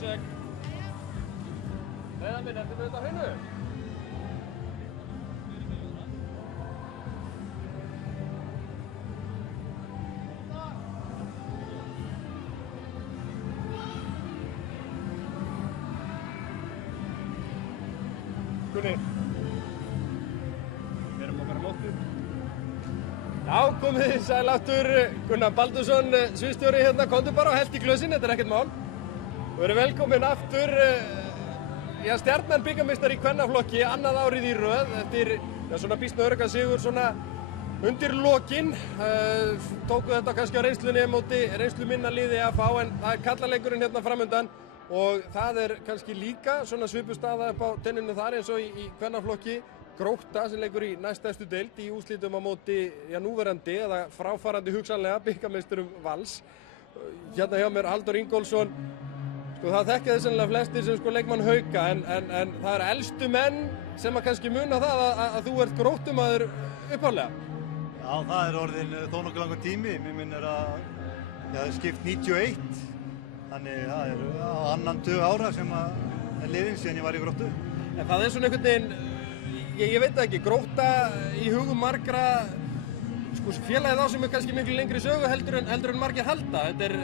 sek. Leiðan minn, ertu með þetta á hreinu? Gunni. Við erum okkar á móttu. Já, komið þið sæl aftur. Gunnar Baldursson, sviðsstjóri hérna, komdu bara og held í glösin, þetta er ekkert mál. Við erum velkomin aftur. Stjarnan bikarmeistari í kvennaflokki, annað árið í röð eftir svona býsna öruggan sigur svona undir lokin. Tóku þetta kannski á reynslunni móti reynslu minna liði að fá, en það er kallaleikurinn hérna framundan. Og það er kannski líka svona svipustaða upp á tenninu þar eins og í kvennaflokki. Grótta sem leikur í næststærstu deild í úrslitum á móti núverandi eða fráfarandi hugsanlega bikarmeisturum Vals. Hérna hjá mér Halldór Ingólfsson. Það þekkja þið sennilega flestir sem leikmann Hauka en það eru elstu menn sem að kannski muna það að þú ert Gróttumaður upphaflega. Já, það er orðin þó nokkuð langur tími. Mér minnir að það er skipt 91. Þannig það er á annan 20 ára sem er liðin síðan ég var í Gróttu. En það er svona einhvern veginn, ég veit það ekki, Grótta í hugum margra, félagið á sem er kannski miklu lengri sögu heldur en margir halda. Þetta er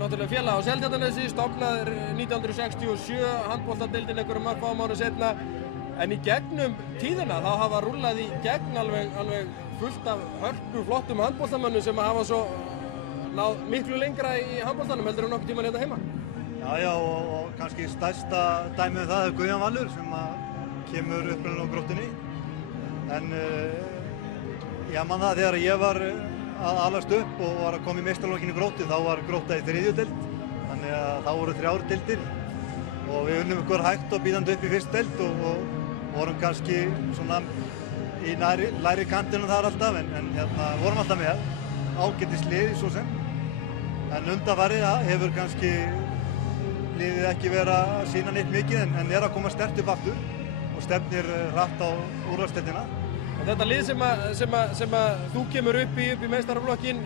náttúrulega félag á Seltjarnarnesi, stofnaður 1967, handboltadeildin einhverjum fáum árum seinna. En í gegnum tíðina þá hafa rúllað í gegn alveg fullt af hörku flottum handboltamönnum sem hafa svo náð miklu lengra í handboltanum heldur en nokkuð tíman hérna heima. Já, og kannski stærsta dæmið það er Guðjón Valur sem kemur upprunalega á Gróttunni. En ég man það þegar ég var að alast upp og var að koma í meistaralokinni Gróttu, þá var Grótta í 3. deild. Þannig að þá voru 3 deildir og við unnum ykkur hægt og bíðandi upp í 1. deild og vorum kannski svona í lægri kantinum þar alltaf en vorum alltaf með ágætis liði svo sem. En undanfarið hefur kannski liðið ekki verið að sýna neitt mikið en er að koma sterkt upp aftur og stefnir hratt á úrvalsdeildina. Þetta lið sem þú kemur upp í meistaraflokkin,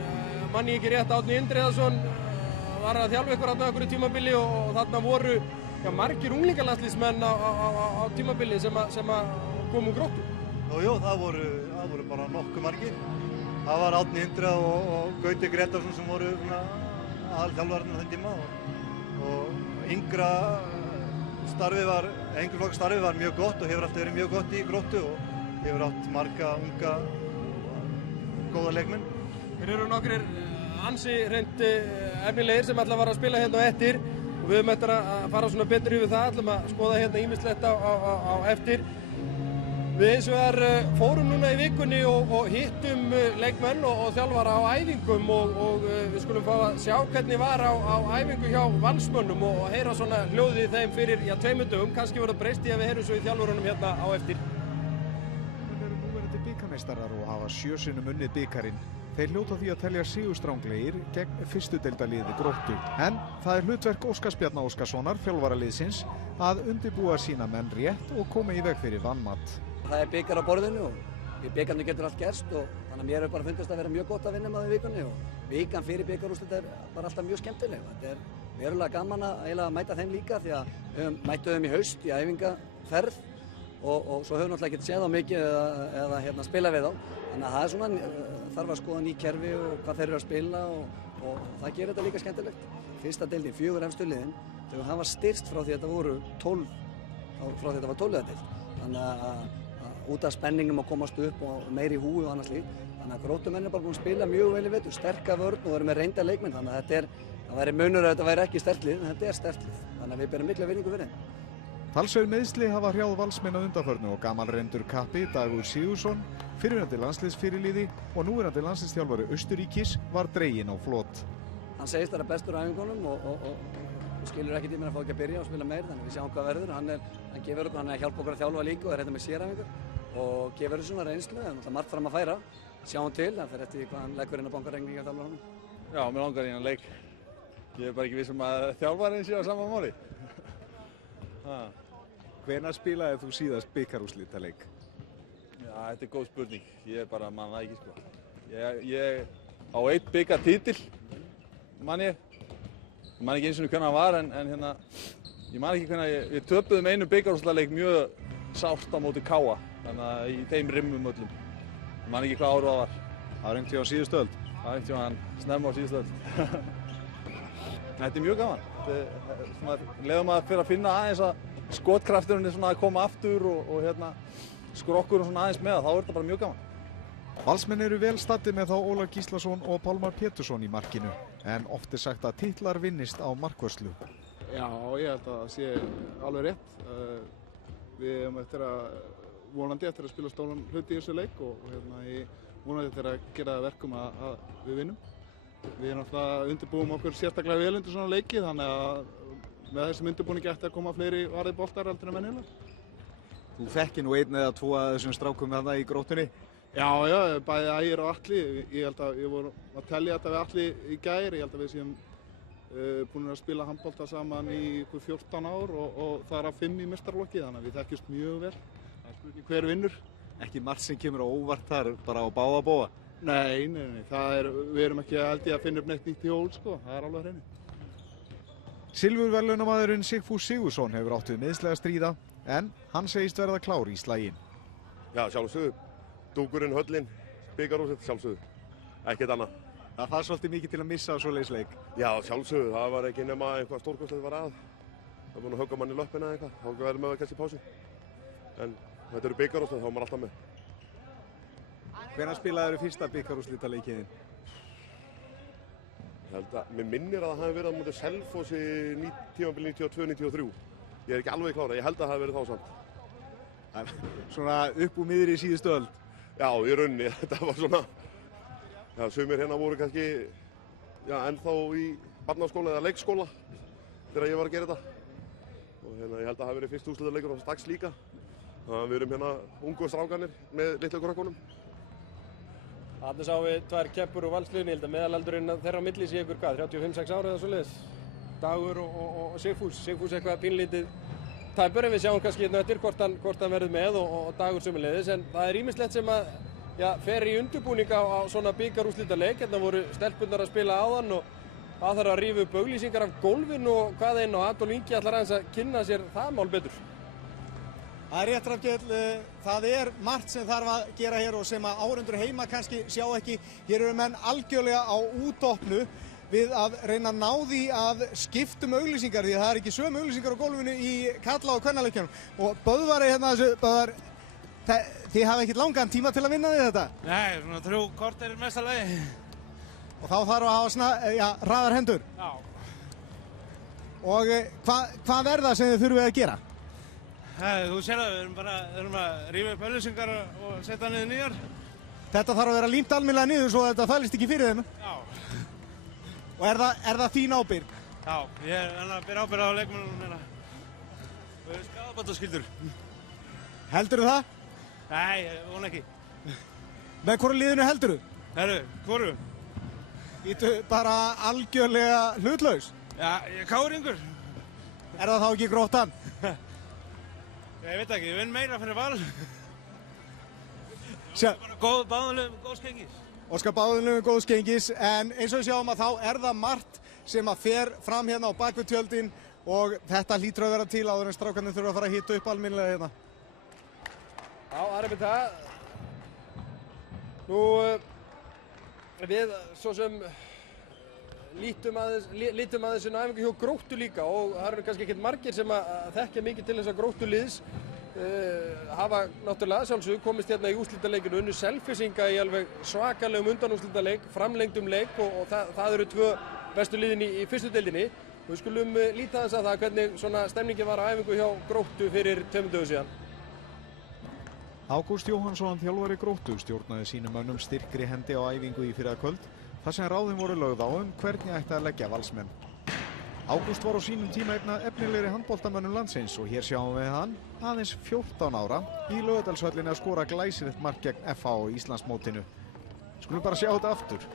mann ég ekki rétt, Árni Indriðason var að þjálfa ykkur á einhverju tímabili og þarna voru margir unglingalandsliðsmenn á tímabili sem komu úr Gróttu. Jú, það voru bara nokkuð margir. Það var Árni Indriða og Gauti Gretarsson sem voru aðalþjálfarnir á þeim tíma og yngra starfið var mjög gott og hefur alltaf verið mjög gott í Gróttu og hefur átt marga unga góða leikmenn. Þeir eru nokkrir ansi hreint efnilegir sem ætla að fara að spila hérna á eftir og við höfum eftir að fara svona betur yfir það, ætlum að skoða hérna ýmislegt á eftir. Við eins og þar fórum núna í vikunni og hittum leikmenn og þjálfara á æfingum og við skulum fá að sjá hvernig var á æfingu hjá Valsmönnum og heyra svona hljóðið þeim fyrir 2 dögum. Kannski verður breyst í að við heyrum svo í þjálfurunum hérna á eftir. Þeir eru núverandi bikarmeistarar og hafa 7 sinnum unnið bikarinn. Þeir hljóta því að telja sigurstranglegir gegn 1. deildarliði Gróttu. En það er hlutverk Óskars Bjarna Óskarssonar, þjálfaraliðsins, að undirbúa sína menn rétt og koma í veg fyrir vanmat. Það er bikar á borðinu og í bikarnu getur allt gerst og þannig að mér hefur bara fundist að vera mjög gott að vinna með það í vikunni og vikan fyrir bikarúrslit er bara alltaf mjög skemmtileg. Þetta er verulega gaman að mæta þeim líka því að við mættum þeim í haust í æfingaferð og svo höfum við náttúrulega ekki séð þá mikið eða spila við þá. Þannig að það er svona, þarf að skoða ný kerfi og hvað þeir eru að spila og það gerir þetta líka skemmtilegt. 1. deildin, 4 efstu liðin, þau hafa styrkst frá því að þetta voru 12, frá því að þetta var 12. deild. Þannig að út af spenningum að komast upp og meiri í húi og annars líkt. Þannig að Gróttumenn er bara búin að spila mjög vel í vetur, sterka vörn og eru með reynda leikmenn. Þannig að það væri munur að þetta væri ekki sterkt lið, en þetta er sterkt lið. Þannig að við berum mikla virðingu fyrir þeim. Talsverð meiðsli hafa hrjáð Valsmenn að undanförnu og gamalreyndur kappi Dagur Sigurðsson, fyrrverandi landsliðsfyrirliði og núverandi landsliðsþjálfari Austurríkis var dreginn á flot. Hann segist vera bestur á æfingunum og skilur ekki tíminn að fá ekki að byrja og spila meir, þannig við sjáum hvað verður. Hann gefur okkur, hann er að hjálpa okkur að þjálfa líka og er hérna með séræfingar og gefur þessu svona reynslu, það er náttúrulega margt fram að færa. Sjáum til, það fer eftir hvað hann leggur inn á bankareikningi að þjálfa honum. Já, mér langar í hann leik. Ég er bara ekki viss að þjálfarinn sé á sama máli. Hvenær spilaði þú síðast bikarúrslitaleik? Já, þetta er góð spurning. Ég bara man það ekki, sko. Ég á 1 bikartítil, man ég. Ég man ekki eins og hvernig hann var en hérna, ég man ekki hvernig við töpuðum einu bikarúrslitaleik mjög sárt á móti Káa, þannig að í þeim rimmum öllum. Ég man ekki hvað árið það var. Það var einhvern tímann á síðustu öld. Það var einhvern tímann snemma á síðustu öld. Þetta mjög gaman. Leðum að fyrir að finna aðeins að skotkrafturinn svona að koma aftur og hérna, skrokkurinn svona aðeins með það, þá er þetta bara mjög gaman. Valsmenn eru vel staddir með þá Ólaf Gíslason og Pálmar Pétursson í markinu, en oft er sagt að titlar vinnist á markvörslu. Já, ég held að það sé alveg rétt. Við erum vonandi eftir að spila stóran hluti í þessu leik og hérna, ég vonandi eftir að gera það verkum að við vinnum. Við erum alltaf undirbúum okkur sérstaklega vel undir svona leiki, þannig að með þessum undirbúningi ætti að koma fleiri varðir boltar heldur en venjulega. Þú þekki nú einn eða tvo af þessum strákum þarna í Gróttunni? Já, bæði Ægir og Atli. Ég held að við vorum að tellja þetta við Atli í gær. Ég held að við séum búin að spila handbolta saman í 14 ár og það er að 5 í meistaraflokki, þannig að við þekkjumst mjög vel. Það er spurning hver vinnur. Ekki margt sem kemur á óvart þar, bara á báða bóga? Nei, við erum ekki held ég að finna upp neitt nýtt hjól, sko. Það er alveg hreinu. Silfurverðlaunamaðurinn Sigfús Sigurðsson hefur átt við meiðslega stríða, en hann segist verða klár í slaginn. Já, sjálfsögðu. Dúkurinn, höllin, bikarúrslit, sjálfsögðu. Ekkert annað. Það þarf svolítið mikið til að missa á svoleiðis leik. Já, sjálfsögðu. Það var ekki nema eitthvað stórkostlegt var að. Það var búin að högga mann í löppina eða eitthvað. Þá verðum við kannski í pásu. En þetta eru bikarúrslit, þá er maður alltaf með. Hvenær spilaðirðu fyrsta bikarúrslitaleikiðinn? Ég held að, mér minnir að það hafi verið á móti Selfossi tímabilið 92-93. Ég er ekki alveg klára, ég held að það hafi verið þá samt. Svona upp úr miðri í síðustu öld? Já, í rauninni, þetta var svona, já, sumir hérna voru kannski, já, ennþá í barnaskóla eða leikskóla þegar ég var að gera þetta. Og hérna, ég held að það hafi verið fyrst úrslitaleikur á dags líka. Þannig að við erum hérna ungu strákanir með litlu krökkunum. Þarna sáum við tvær keppur úr valsliðinu, ég held að meðalaldurinn þeirra á milli sé ykkur hvað, 35-6 ára eða svoleiðis. Dagur og Sigfús eitthvað pínlítið tæpur, en við sjáum kannski hérna eftir hvort hann verður með og Dagur sömuleiðis, en það er ýmislegt sem að fer í undirbúning á svona bikarúrslitaleik. Hérna voru stelpurnar að spila áðan og það þarf að rífa upp auglýsingar af gólfinu og hvað einn, og Adolf Ingi ætlar aðeins að kynna sér það mál betur. Það er rétt, Rafnkell, það er margt sem þarf að gera hér og sem að áhorfendur heima kannski sjá ekki. Hér eru menn algjörlega á útopnu við að reyna að ná því að skiptum auglýsingar, því það er ekki sömu auglýsingar á gólfinu í karla- og kvennaleikjunum. Og Böðvar hérna þessu, Böðvar, þið hafa ekkert langan tíma til að vinna við þetta? Nei, svona 3 korter í mesta lagi. Og þá þarf að hafa hraðar hendur? Já. Og hvað er það sem þið þurfið að gera? Þú sér það, við erum að rífa upp auglýsingar og setja niður nýjar. Þetta þarf að vera límt almennilega niður svo að þetta fælist ekki fyrir þeim? Já. Og er það þín ábyrgð? Já, ég er að bera ábyrgð á leikmönnum hérna. Og við erum skadabótaskyldur. Heldurðu það? Nei, vona ekki. Með hvoru liðinu heldurðu? Herru, hvoru? Ítu bara algjörlega hlutlaus? Já, ég er káringur. Er það þá ekki Gróttan? Ég veit ekki, ég vinn meira fyrir Val. Sjá. Bara báðanlegum góðs gengis. Óskar báðanlegum góðs gengis, en eins og við sjáum að þá er það margt sem að fer fram hérna á bakvið tjöldin og þetta hlýtur að vera til áður en strákarnir þurfa að fara að hita upp almennilega hérna. Já, það er með það. Nú, við svo sem lítum aðeins inn á æfingu hjá Gróttu líka, og það eru kannski ekkert margir sem að þekkja mikið til þess að Gróttu liðs. Hafa náttúrulega sjálfsög komist hérna í úrslitaleikinu, unnu Selfyssinga í alveg svakalegum undanúrslitaleik, framlengdum leik, og það eru 2 bestu liðin í fyrstu deildinni. Við skulum líta aðeins að það hvernig svona stemningin var á æfingu hjá Gróttu fyrir 2 dögum síðan. Ágúst Jóhannsson, þjálfari Gróttu, stjórnaði sínum mönnum styrkri hendi á æfingu í fyrrakvöld, þar sem ráðin voru lögð á hvernig ætti að leggja Valsmenn. Ágúst var á sínum tíma einna efnilegri handboltamönnum landsins og hér sjáum við hann aðeins 14 ára í Laugardalshöllinni að skora glæsilegt mark gegn FH á Íslandsmótinu. Skulum bara sjá þetta aftur.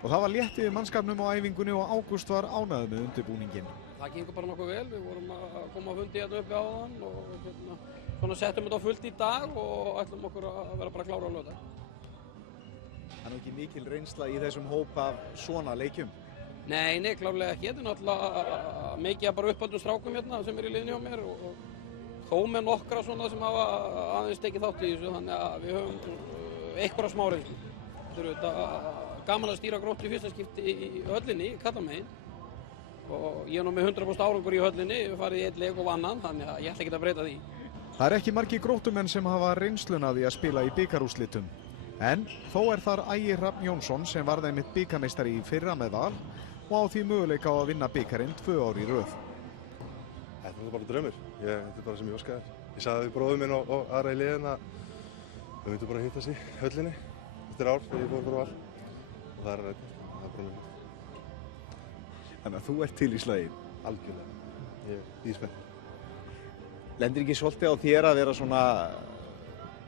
Og það var létt yfir mannskapnum á æfingunni og Ágúst var ánægður með undirbúninginn. Það gengur bara nokkuð vel, við vorum að koma að fundi hérna uppi áðan og svona settum þetta á fullt í dag og ætlum okkur að vera bara klára á laugardag. Það er nú ekki mikil reynsla í þessum hóp af svona leikjum? Nei, klárlega ekki. Þetta er náttúrulega mikið bara uppáldum strákum hérna sem í liðinu hjá mér og þó með nokkra svona sem hafa aðeins tekið þátt í þessu, þannig að við höfum einhverja smá reynslu. Þetta er auðvitað gaman að stýra Gróttu í fyrsta skipti í höllinni, kallamegin. Og ég er nú með 100% árangur í höllinni, við farið í einn leik og annan, þannig að ég ætla ekki að breyta því. Það er ekki margir Gróttumenn sem hafa reynsluna því að spila í bikarúrslitum. En þó er þar Ægir Hrafn Jónsson sem varð einmitt bikarmeistari í fyrra með Val og á því möguleika á að vinna bikarinn 2 ár í röð. Þetta er bara draumur. Þetta er bara sem ég óskaði. Ég sagði við bróður minn og aðra í liðin að við myndum bara hittast í höllinni eftir ár þegar ég fór fyrir Val. Og það er bara mjög. Þannig að þú ert til í slaginn? Algjörlega. Ég er íspennt. Lendir ekki svolítið á þér að vera svona,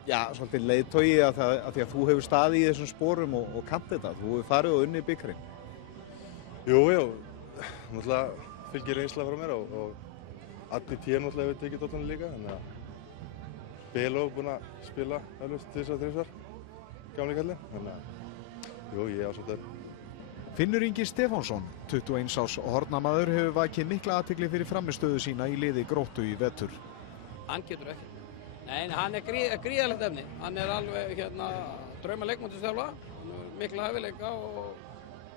svolítið leiðtogi af því að þú hefur staðið í þessum sporum og kannt þetta? Þú hefur farið og unnið bikarinn? Jú, náttúrulega fylgir reynsla frá mér og Addi T náttúrulega hefur tekið dollunni líka, þannig að Belo er búinn að spila eflaust 2-3 gamli kallinn, þannig að ég á svolítið. Finnur Ingi Stefánsson, 21 árs hornamaður, hefur vakið mikla athygli fyrir frammistöðu sína í liði Gróttu í vetur. Hann getur ekki. Nei, hann er gríðarlegt efni. Hann er alveg drauma leikmannstjóra, hann er mikla hæfileika og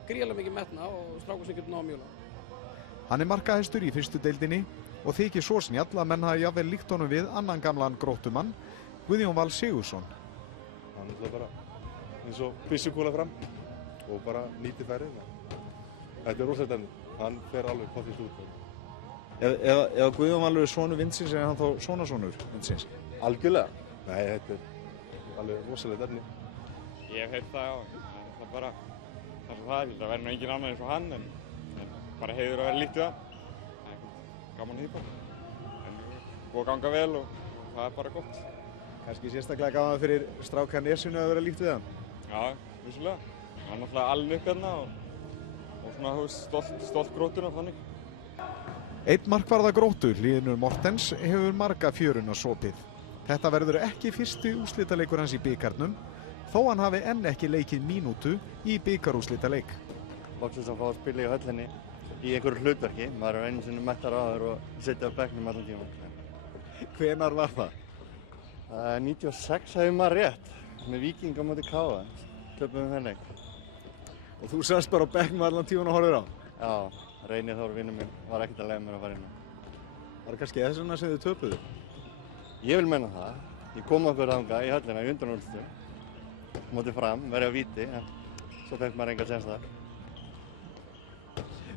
gríðarlega mikið metna og strákur sem getur náð mjög langt. Hann er markahæstur í fyrstu deildinni og þykir svo snjall að menn hafa jafnvel líkt honum við annan gamlan Gróttumann, Guðjón Val Sigurðsson. Hann er bara eins og byssukúla fram og bara nýtir færið. Þetta er rosalegt efni. Hann fer alveg pottþétt út. Ef Guðjón Valur er sonur Vindsins, er hann þá sonur Vindsins? Algjörlega. Nei, þetta er alveg rosalegt efni. Ég hef heyrt það, já. Það er bara það er. Það verður nú engin annar eins og hann, en bara heiður að vera líkt við hann. Það er ekkert gaman að hýpa. En búið að ganga vel og það er bara gott. Kannski sérstaklega gaman fyrir stráka Nesinu að vera líkt við hann? Já, vissulega. Hann er náttúrulega alveg upp hérna og svona stolt Gróttunnar þannig. Einn markvarða Gróttu, Hlynur Mortens, hefur marga fjöruna sopið. Þetta verður ekki fyrsti úrslitaleikur hans í bikarnum, þó hann hafi enn ekki leikið mínútu í bikarúrslitaleik. Loksins að fá að spila í höllinni í einhverju hlutverki. Maður er einu sinni mettar áður og sitja á bekknum allan tíma. Hvenær var það? 96 hefur maður rétt, með Víking á móti KA. Töpum við þennig. Og þú sast bara á bekknum allan tíman og horfir á? Já, Reynir Þór, vinur minn, var ekkert að leiða mér að fara inn á. Var það kannski þess vegna sem þið töpuðu? Ég vil meina það. Ég kom okkur þangað í höllina í undanúrslitum. Mótið fram, verið á víti, en svo fekk maður enga séns þar.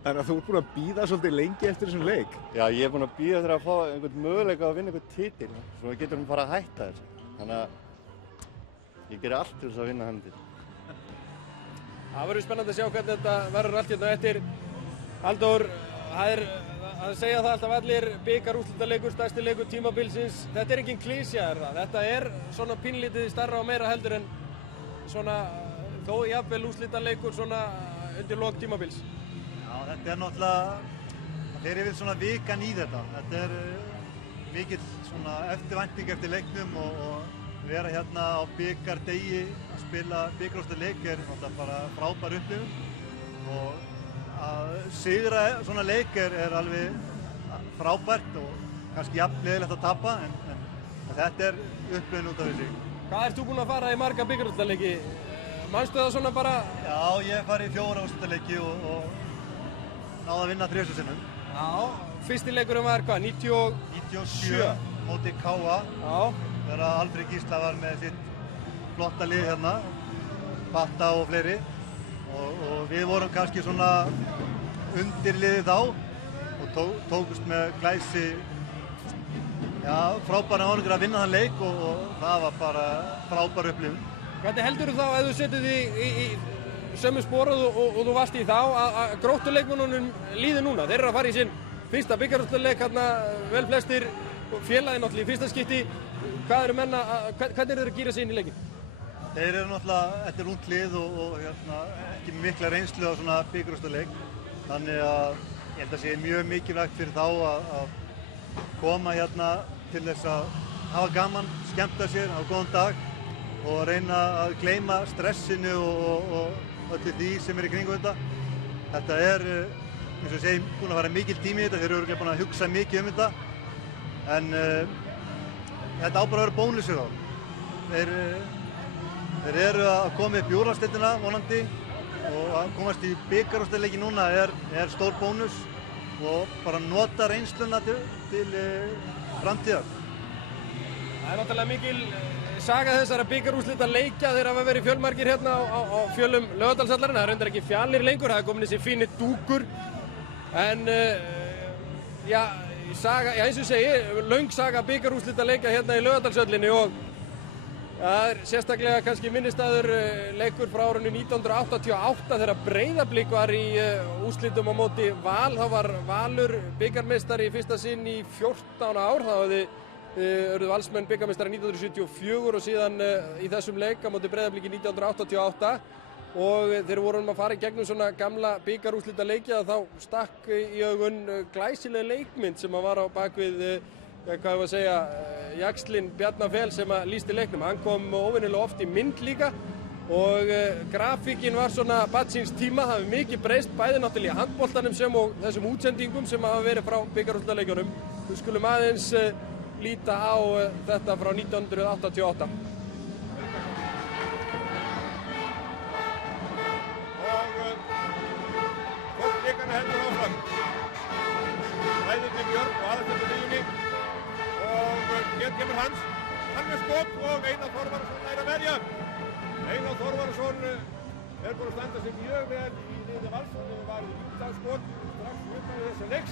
Þannig að þú ert búinn að bíða svolítið lengi eftir þessum leik? Já, ég er búinn að bíða eftir að fá einhvern möguleika að vinna einhvern titil, svo við getum bara að hætta þessu. Þannig að ég gerir allt til þess að vinna hann titil. Það verður spennandi að sjá hvernig þetta verður allt hérna eftir. Halldór, það er að segja það alltaf allir bikarúrslitaleikur, stærsti leikur tímabilsins. Þetta er engin klísja, er það? Þetta er svona pínlítið stærra og meira heldur en svona þó jafnvel úrslitaleikur svona undir lok tímabils. Já, þetta er náttúrulega, það er yfir svona vikan í þetta. Þetta er mikill svona eftirvænting eftir leiknum og vera hérna á bikardegi að spila bikarúrslitaleik er náttúrulega bara frábær upplifun og að sigra svona leik er alveg frábært og kannski jafn leiðilegt að tapa en þetta er upplifun út af þessu. Hvað ert þú búinn að fara í marga bikarúrslitaleiki? Manstu það svona bara? Já, ég hef farið í 4 úrslitaleiki og náði að vinna 3 sinnum. Já, fyrsti leikurinn var hvað, 97 móti KA. Já. Þegar Alfred Gísla var með sitt flotta lið hérna, Batta og fleiri. Og við vorum kannski svona undirliðið þá og tókust með glæsi frábæra árangur að vinna þann leik og það var bara frábær upplifun. Hvernig heldur þú þá ef þú setur þig í sömu spor og þú varst í þá að Gróttuleikmönnunum líði núna? Þeir eru að fara í sinn fyrsta bikarúrslitaleik hérna, vel flestir félagið náttúrulega í fyrsta skipti. Hvað eru menna, hvernig eru þeir að gíra sig inn í leikin? Þeir eru náttúrulega, þetta er ungt lið og ekki mikla reynslu á svona bikarúrslitaleik. Þannig að ég held að sé mjög mikilvægt fyrir þá að koma hérna til þess að hafa gaman, skemmta sér, hafa góðan dag og reyna að gleyma stressinu og öllu því sem er í kringum þetta Þetta eins og ég segi, búin að vera mikil tími í þetta, þeir eru örugglega búin að hugsa mikið um þetta. En þetta á bara að vera bónus fyrir þá. Þeir eru að koma upp í úrvalsdeildina vonandi og að komast í bikarúrslitaleiki núna er stór bónus og bara nota reynsluna til framtíðar. Það er náttúrulega mikil saga þessara bikarúrslitaleikja. Þeir hafa verið fjölmargir hérna á fjölum Laugardalsvallarins. Það er reyndar ekki fjalir lengur, það er komin þessi fíni dúkur. En eins og segi, löng saga bikarúrslitaleikja hérna í Laugardalshöllinni og það er sérstaklega kannski minnisstæður leikur frá árinu 1988 þegar Breiðablik var í úrslitum á móti Val. Þá var Valur bikarmeistari í fyrsta sinn í 14 ár. Þá hafði urðu Valsmenn bikarmeistari 1974 og síðan í þessum leik á móti Breiðabliki 1988. Og þeir voru að fara í gegnum svona gamla bikarúrslitaleikja þá stakk í augun glæsileg leikmynd sem var á bakvið hvað ég var að segja, jaxlinn Bjarna Fel sem að lýsti leiknum. Hann kom óvenjulega oft í mynd líka og grafíkin var svona barn síns tíma. Það hefur mikið breyst bæði náttúrulega í handboltanum sem og þessum útsendingum sem hafa verið frá bikarúrslitaleikjunum. Við skulum aðeins líta á þetta frá 1988. Og leikarna heldur áfram. Ræðurni Björn og aðalstjórn Liljunni. Og hér kemur Hans. Hann með skot og Einar Þorvarðarson nær að verja. Einar Þorvarðarson búinn að standa sig mjög vel í liði Vals. Það var útafskot strax upphafi þessa leiks.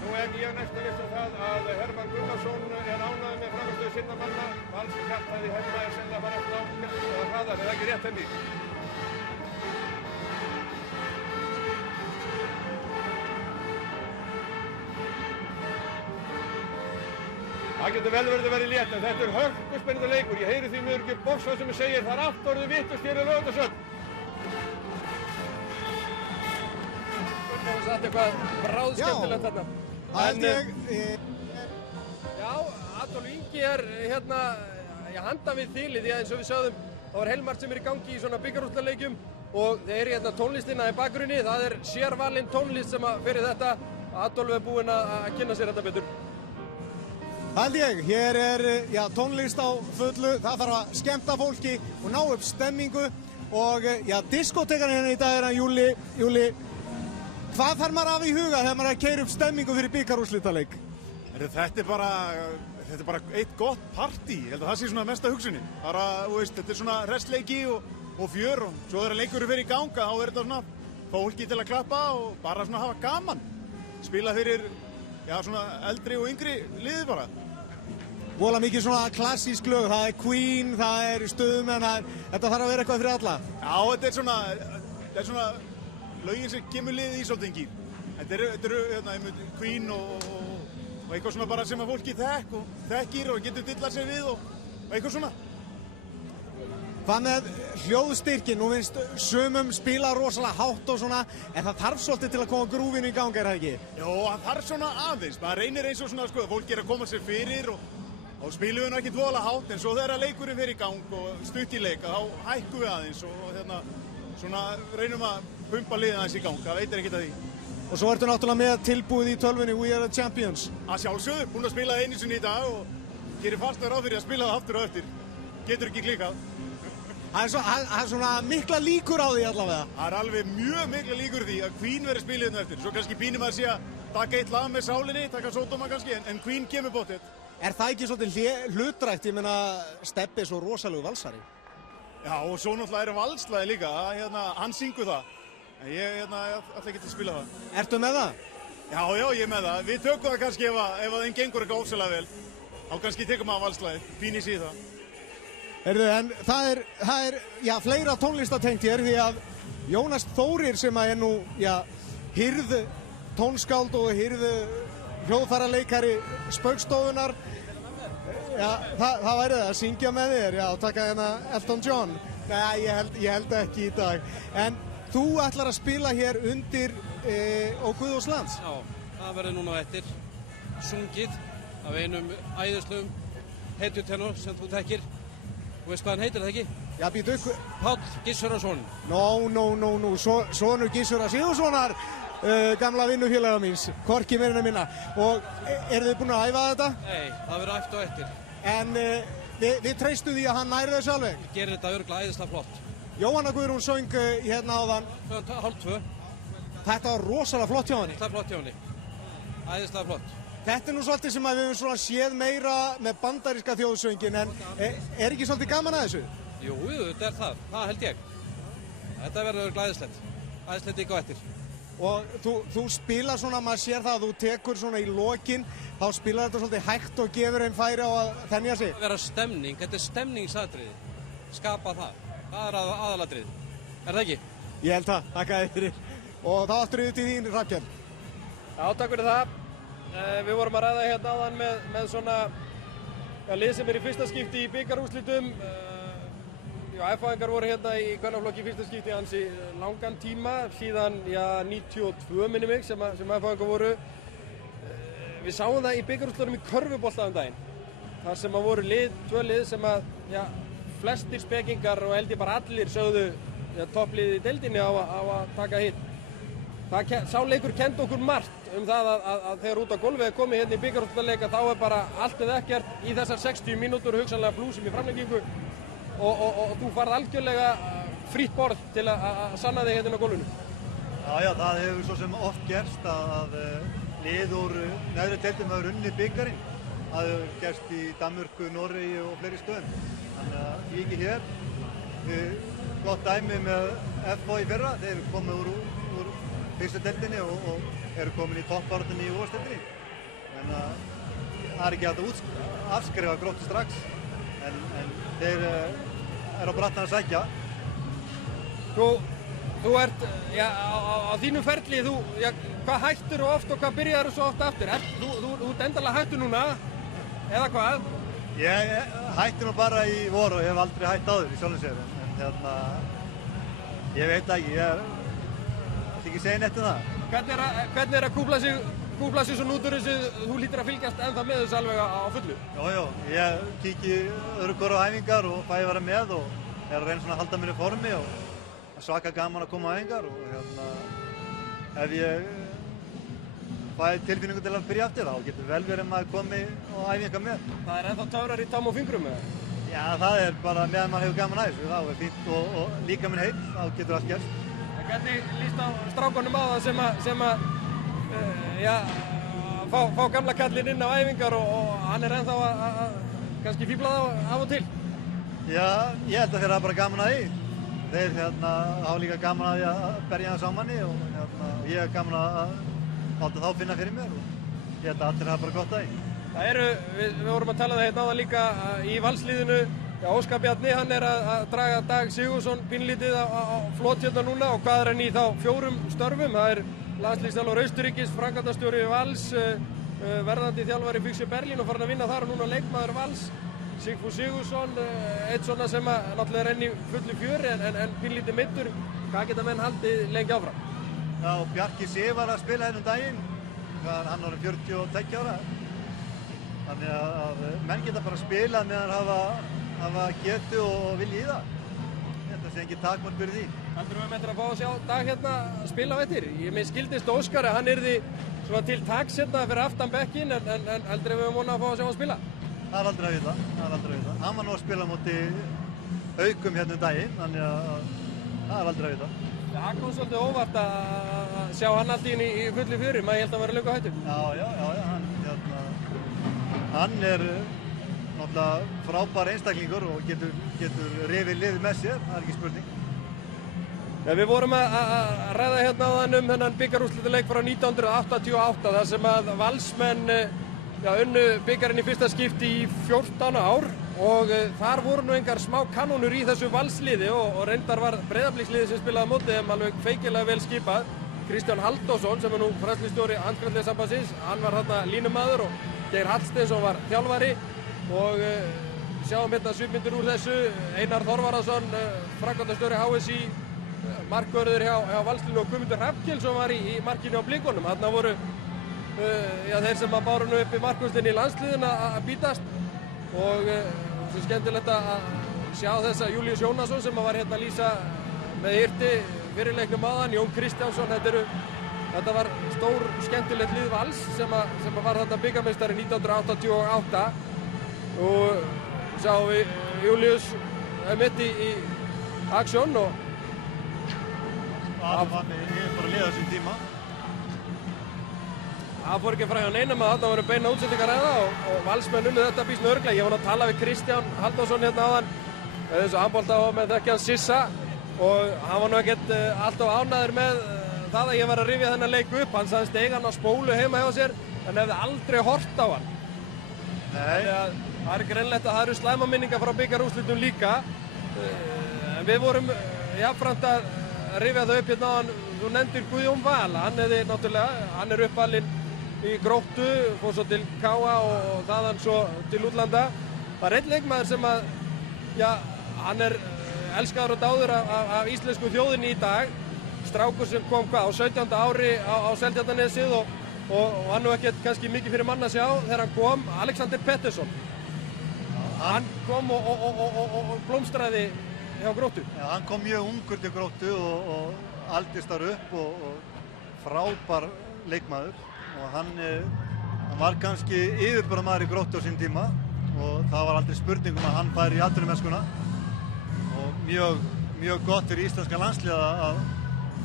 Nú er ég næsta viss það að Hermann Gunnarsson ánægður með frammistöðu sinna manna. Vals kjartaði Hermann sennilega bara eftir á hraðar, eða ekki rétt henni. Það getur vel verið að vera létt, en þetta hörkuspennandi leikur. Ég heyri því miður ekki bóksa sem ég segir, það allt orðið vitlaust hér í Laugardalshöll. Gunnar hefur sagt eitthvað bráðskemmtilegt þarna. Það held ég. Já, Adolf Ingi hérna handan við þilið, því að eins og við sögðum, það var heilmargt sem í gangi í svona bikarúrslitaleikjum og þeir eru hérna tónlistina í bakgrunni. Það sérvalin tónlist sem fyrir þetta. Adolf búinn að kynna sér þetta betur. Það held ég, hér tónlist á fullu, það þarf að skemmta fólki og ná upp stemmingu og diskotekan hérna í dag hann Júli, hvað þarf maður af í huga þegar maður er að keyra upp stemmingu fyrir bikarúrslitaleik? Þetta er bara eitt gott partí, ég held að það sé svona mesta hugsunin. Þetta er svona restleiki og fjör og svo þegar leikurinn fer í ganga þá er þetta svona fólki til að klappa og bara svona hafa gaman, spila fyrir svona eldri og yngri liði bara. Vola mikið svona klassísk lög, það er Queen, það er Stuðmenn, þetta þarf að vera eitthvað fyrir alla. Já, þetta er svona lögin sem kemur liðið í svolítið gír. Þetta eru Queen og eitthvað svona bara sem að fólki þekkir og getur dillað sér við og eitthvað svona. Hvað með hljóðstyrkin? Nú finnst sumum spila rosalega hátt og svona, en það þarf svolítið til að koma grúfinu í gang, er það ekki? Jó, það þarf svona aðeins. Maður reynir eins og svona, fólk er að koma sér fyrir og spilum við ekki voðalega hátt, en svo þegar leikurinn fer í gang og stutt í leika, þá hækkum við aðeins og svona reynum að pumpa liðið aðeins í gang, það veitir ekkert að því. Og svo ertu náttúrulega með tilbúið í tölvunni We Are The Champions. Að sjálfsögðu, búinn að spila einu sinni í dag og gerir fasta ráð fyrir að spila það aftur og eftir. Getur ekki klikkað. Það er svona mikla líkur á því allavega. Það er alveg mjög mikla líkur því að Queen verður spilið hérna eftir. Svo kannski pínum að sé að taka eitt lag með sálinni, taka Sódóma kannski, en Queen kemur bóttið. Er það ekki svolítið hlutdrægt? Ég meina, Stebbi er svo rosalegu valsari. Já, og svo náttúrulega valslagi líka, hann syngur það. En ég ætla ekki til að spila það. Ertu með það? Já, ég er með það. Við tökum það kannski ef þeim gengur eitthvað ofsalega vel. Þá kannski tekum maður valslagið, pínis í það. En það er fleira tónlistatengt hér því að Jónas Þórir sem er nú, hirð tónskáld og hirð hljóðfæraleikari Spaugstofunnar, það væri það að syngja með þér, og taka hérna Elton John. Nei, ég held ekki í dag. En þú ætlar að spila hér undir Ó Guðs lands. Já, það verður núna á eftir, sungið af einum æðislegum hetjutenor sem þú þekkir. Þú veist hvað hann heitir, það ekki? Já, býtu ykkur. Páll Gissurason. Nú, sonur Gissura Sigurðssonar, gamla vinnufélaga míns, hvorki meira en minna. Og eru þið búin að æfa þetta? Nei, það verður æft á eftir. En við treystum því að hann næri þessu alveg? Við gerum þetta örugglega æðislega flott. Jóhanna Guðrún söng hérna áðan. 1:30. Þetta var rosalega flott hjá henni. Það er flott hjá henni. Æðislega flott. Þetta nú svolítið sem við höfum svona séð meira með bandaríska þjóðsöngin, en er ekki svolítið gaman að þessu? Jú, þetta er það. Það held ég. Þetta verður örugglega æðislegt. Æðislegt líka á eftir. Og þú spilar svona, maður sér það að þú tekur svona í lokin, þá spilar þetta svolítið hægt og gefur þeim færi á að þenja sig. Það verður stemning, þetta er stemningsatriði. Skapa það. Það er aðalatriði. Er það ekki? Ég held það, þakka þér fyrir. Og þá aftur yfir til þín, Hrafnkell. Já, takk fyrir það. Við vorum að ræða hérna áðan með svona lið sem er í fyrsta skipti í bikarúrslitum. F-fáingar voru hérna í kvennaflokki í fyrsta skipti hans í langan tíma, síðan 92 minni mig sem F-fáingar voru. Við sáum það í bikarúrslitunum í körfubolta daginn, þar sem voru tvö lið sem flestir spekingar og held ég bara allir sögðu topplið í deildinni á að taka hitt. Sá leikur kenndi okkur margt það að þegar út á golfið er komið hérna í bikarúrslitaleika þá er bara allt eða ekkert í þessar 60 mínútur og hugsanlega blúsum í framlengingu og þú farð algjörlega frítt borð til að sanna þig hérna á golfinu. Já, það hefur svo sem oft gerst að lið úr neðri deildum hafa unnið bikarinn. Það hefur gerst í Danmörku, Noregi og fleiri stöðum. Þannig að því ekki hér. Gott dæmi með FH í fyrra, þeir komið úr fyrstu deildinni og eru komin í toppbaráttunni í úrvalsdeildinni. Þannig að það er ekki hægt að afskrifa Gróttu strax, en þeir eru á brattan að sækja. Þú ert, á þínum ferli, hvað hættur og oft og hvað byrjar þú svo oft aftur? Þú ert endalega hættur núna, eða hvað? Ég hætti nú bara í vor og hef aldrei hætt áður í sjálfum sér, en ég veit það ekki, ég ekki segja neitt um það. Hvernig er að kúpla sig svona út úr þessu, þú hlýtur að fylgjast ennþá með þessu alveg á fullu? Jó, ég kíki öðru hvoru á æfingar og fæ að vera með og er að reyna svona að halda mér í formi og svaka gaman að koma á æfingar og ef ég fæ tilfinningu til að byrja aftur þá getur vel verið að maður komi á æfingar með. Það er ennþá töfrar í tám og fingrum eða? Já, það er bara meðan maður hefur gaman að þessu, þá er fínt og líka minn heill, þá getur allt gerst. Hvernig líst á strákunum á það sem fá gamla kallinn inn á æfingar og hann er ennþá að kannski fíbla það af og til? Já, ég held að þeir hafa bara gaman að því. Þeir hafa líka gaman að því að berja það saman í og ég hef gaman að láta þá finna fyrir mér og ég held að allir hafa bara gott að því. Við vorum að tala það hérna áðan líka í valsliðinu. Óskar Bjarni, hann er að draga Dag Sigurðsson pínlítið á flot hérna núna og hvað er hann í þá 4 störfum? Það er landslíksþjálfari Austurríkis, framkvæmdastjóri Vals, verðandi þjálfari Füchse Berlín og farin að vinna þar og núna leikmaður Vals. Sigfús Sigurðsson, eitt svona sem náttúrulega er enn í fullu fjöri en pínlítið meiddur. Hvað geta menn haldið lengi áfram? Já, Bjarki Sif var að spila hérna daginn. Hann var 42 ára. Þannig að menn geta bara spilað meðan hafa getu og vilja í það. Þetta sé ekki takmark fyrir því. Heldurðu að menn að fá að sjá Dag hérna spila á eftir? Ég skildist Óskar að hann yrði svona til taks hérna fyrir aftan bekkinn en heldurðu að við höfum vonað að fá að sjá hann spila? Það er aldrei að vita, Hann var nú að spila móti Haukum hérna daginn, þannig að það er aldrei að vita. Það kom svolítið óvart að sjá hann allt í fullu fjöri, maður held að vera löngu hættur. Já, hann er náttúrulega frábær einstaklingur og getur rifið liðið með sér, það er ekki spurning. Við vorum að ræða hérna áðan þennan bikarúrslitaleik frá 1988 þar sem að Valsmenn unnu bikarinn í fyrsta skipti í 14 ár og þar voru nú engar smá kanónur í þessu Valsliði og reyndar var Breiðabliksliðið sem spilaði á móti þeim alveg feikilega vel skipað. Kristján Halldórsson sem er nú fræðslustjóri Handknattleikssambandsins, hann var þarna línumaður og Geir Hallsteinsson var þjálfari og sjáum hérna svipmyndir úr þessu. Einar Þorvarðarson, framkvæmdastjóri HSÍ, markvörður hjá Valsliðinu og Guðmundur Hrafnkelsson var í markinu á Blikunum. Þarna voru þeir sem báru nú upp í markvörslinni í landsliðinu að bítast og svo skemmtilegt að sjá þessa Júlíus Jónasson sem var hérna að lýsa með hirti fyrir leiknum áðan, Jón Kristjánsson, þetta var stór skemmtilegt lið Vals sem var þarna bikarmeistari 1988 og sjáum við Júlíus mitt í aksjón og hann var bara að liða sín tíma. Það fór ekki að fræða neinum að þarna voru beina útsendingar ræða og Valsmenn unnu þetta býsna örugglega. Ég var að tala við Kristján Halldórsson hérna áðan þessu handbolta og með þekkjan Sissa og hann var nú ekkert alltaf ánæður með það að ég var að rifja þennan leik upp. Hann sagðist eiga hann á spólu heima hjá sér en hefði aldrei hort á hann. Þannig að það er greinlegt að það eru slæmaminningar frá bikarúrslitum líka. En við vorum jafnframt að rifja það upp hérna áðan. Þú nefndir Guðjón Val, hann er uppalinn í Gróttu, fór svo til Káa og þaðan svo til útlanda. Það er einn leikmaður sem að, hann er elskaður og dáður af íslensku þjóðinni í dag. Strákur sem kom á 17. ári á Seltjarnarnesið og hann nú ekkert kannski mikið fyrir mann að sjá þegar hann kom, Alexander Pettersson. Hann kom og blómstraði hjá Gróttu. Já, hann kom mjög ungur til Gróttu og aldist þar upp og frábær leikmaður. Og hann var kannski yfirburðamaður í Gróttu á sín tíma og það var aldrei spurningum að hann færi í atvinnumennskuna og mjög gott fyrir íslenska landsliða að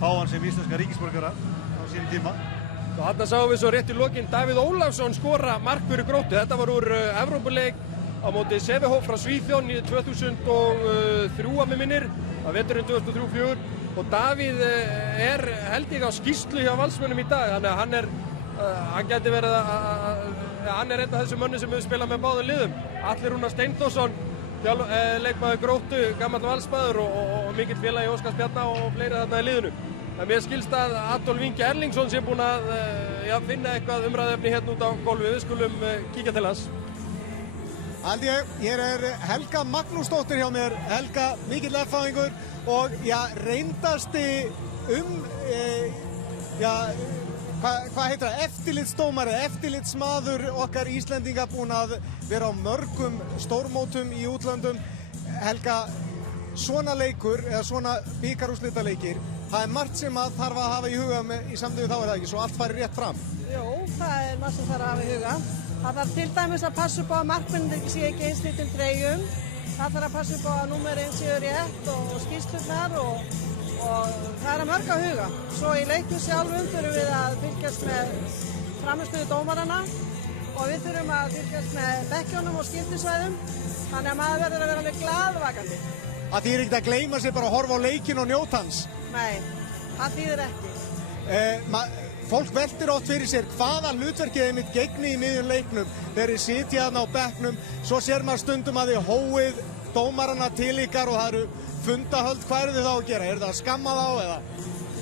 fá hann sem íslenska ríkisborgara á sín tíma. Og þarna sáum við svo rétt í lokin Davíð Ólafsson skora mark fyrir Gróttu. Þetta var úr Evrópuleik á móti Sävehof frá Svíþjóð 2003 að mig minnir, að veturinn 2003-04 og Davíð held ég á skýrslu hjá Valsmönnum í dag, þannig að hann gæti verið hann er einn af þessum mönnum sem hefur spilað með báðum liðum. Atli Rúnar Steindórsson, leikmaður Gróttu, gamall Valsmaður og mikill félagi Óskars Bjarna og fleiri þarna í liðinu. En mér skilst að Adolf Ingi Erlingsson sé búinn að finna eitthvað umræðuefni hérna út á gólfi. Við skulum kíkja til hans. Haldi ég, hér er Helga Magnúsdóttir hjá mér. Helga, mikill erfæðingur og reyndasti hvað heitir það? Eftirlitsdómari, eftirlitsmaður okkar Íslendinga búinn að vera á mörgum stórmótum í útlöndum. Helga, svona leikur eða svona bikarúrslitaleikir, það er margt sem að þarf að hafa í huga í samtöku þá er það ekki, svo allt fari rétt fram. Jú, það er margt sem þarf að hafa í huga. Það þarf til dæmis að passa upp á að markmennir sé ekki einslitum treyjum. Það þarf að passa upp á að númerin séu rétt og skýrslurnar og það er að mörg að huga. Svo í leiknum sjálfum þurfum við að fylgjast með frammistöðu dómarana og við þurfum að fylgjast með bekkjónum og skiptisvæðum. Þannig að maður verður að vera alveg glaðvakandi. Það þýðir ekkert að gleyma sér bara að horfa á leikinn og njóta hans? Nei, það þýðir ekki. Fólk veltir oft fyrir sér hvaða hlutverkið þeim gegni í miðjum leiknum. Þeir eru sitja þarna á bekknum, svo sér maður stundum að þið hóið dómarana til ykkar og það eru fundahöld. Hvað eru þið þá að gera? Eru það að skamma þá eða?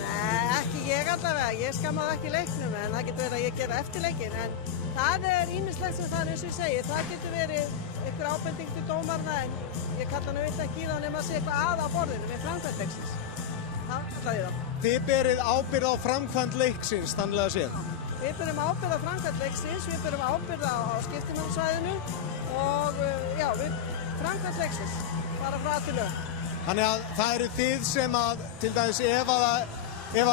Nei, ekki ég allavega. Ég skamma það ekki í leiknum en það getur verið að ég gera eftir leikin. En það er ýmislegt sem það er eins og ég segi. Það getur verið einhver ábending til dómarna en ég kalla hann auðvitað ekki í þá nema að sé eitthvað að á borðinu með framkvæmd leiksins. Það ætlaði ég þá. Þið berið ábyrgð á framkvæmd leiksins, þannig að séð? Við berum ábyrgð á framkvæmd leiksins, við berum ábyrgð á skiptinámsvæðinu og við framkvæmd leiksins, bara frá að til lög. Þannig að það eru þið sem að, til dæmis ef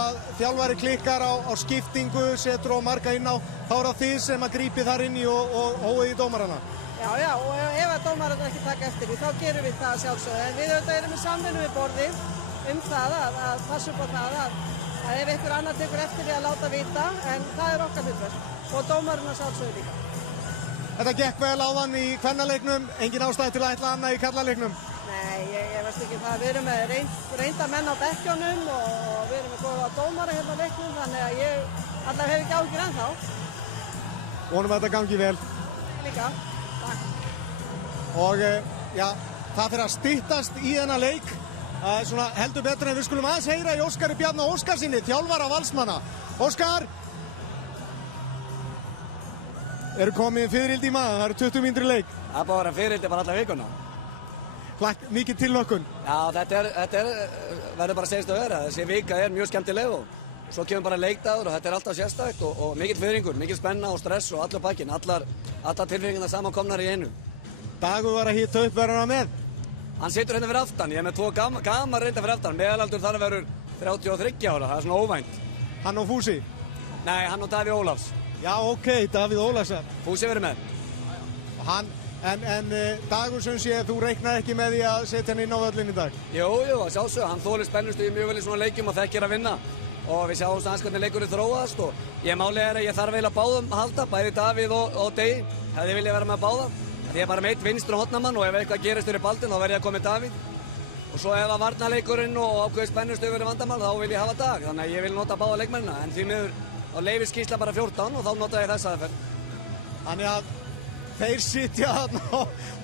að þjálfari klikkar á skiptingu, setur á marga inn á, þá er það þið sem að grípi þar inn í og hóið í dómarana. Já, og ef að dómarana ekki taka eftir því, þá gerum við það sjálfsögðu. En við auðvitað erum í samvinnu við borðið það að passa upp á það að ef einhver annar tekur eftir því að láta vita, en það er okkar hlutverk og dómarana sjálfsögðu líka. Þetta gekk vel áðan í kvennaleiknum, engin ástæði til að ætla annað í karlaleiknum? Nei, ég veist ekki það. Við erum með reynda menn á bekkjónum og við erum með góða dómara hérna á leiknum, þannig að ég allavega hef ekki áhyggjur ennþá. Vonum að þetta gangi vel. Líka, takk. Og það fyrir að styttast í þennan leik. Það er svona heldur betur en við skulum aðeins heyra í Óskari Bjarna Óskarsinni, þjálfara Valsmanna. Óskar! Eru komið fyririldi í maður, það eru 20 mínútur í leik. Það er bara að vera fyririldi bara alla vikuna. Mikið tilhlökkun. Já, þetta verður bara að segjast að vera. Þessi vika er mjög skemmtileg og svo kemur bara leikdagur og þetta er alltaf sérstakt og mikill fiðringur, mikill spenna og stress og allur pakkinn, allar tilfinningarnar samankomnar í einu. Dagur var að hita upp, verður hann með? Hann situr hérna fyrir aftan, ég er með 2 gamar reynda fyrir aftan, meðalaldur þar verður 33 ára, það er svona óvænt. Hann og Fúsi? Nei, hann og Davíð Ólafs. Já, ok, Davíð Ólafs. Fúsi verður með. En Dagur sem sé, þú reiknar ekki með því að setja hann inn á völlin í dag? Jú, að sjálfsögðu, hann þolir spennustuði mjög vel í svona leikjum og þekkir að vinna. Og við sjáum aðeins hvernig leikurinn þróast og málið er að ég þarf eiginlega báðum að halda, bæði Davíð og Degi. Hefði viljað vera með báða. Því ég er bara með einn vinstri hornamann og ef eitthvað gerist fyrir Baldvin þá verð ég að koma með Davíð. Og svo ef að varnarleikurinn og ákveðið spennustuði verður vandamál þá vil ég hafa Dag. Þannig að ég vil nota báða leikmennina en því miður á leyfir skýrsla bara 14 og þá nota ég þessa aðferð. Þannig að þeir sitja þarna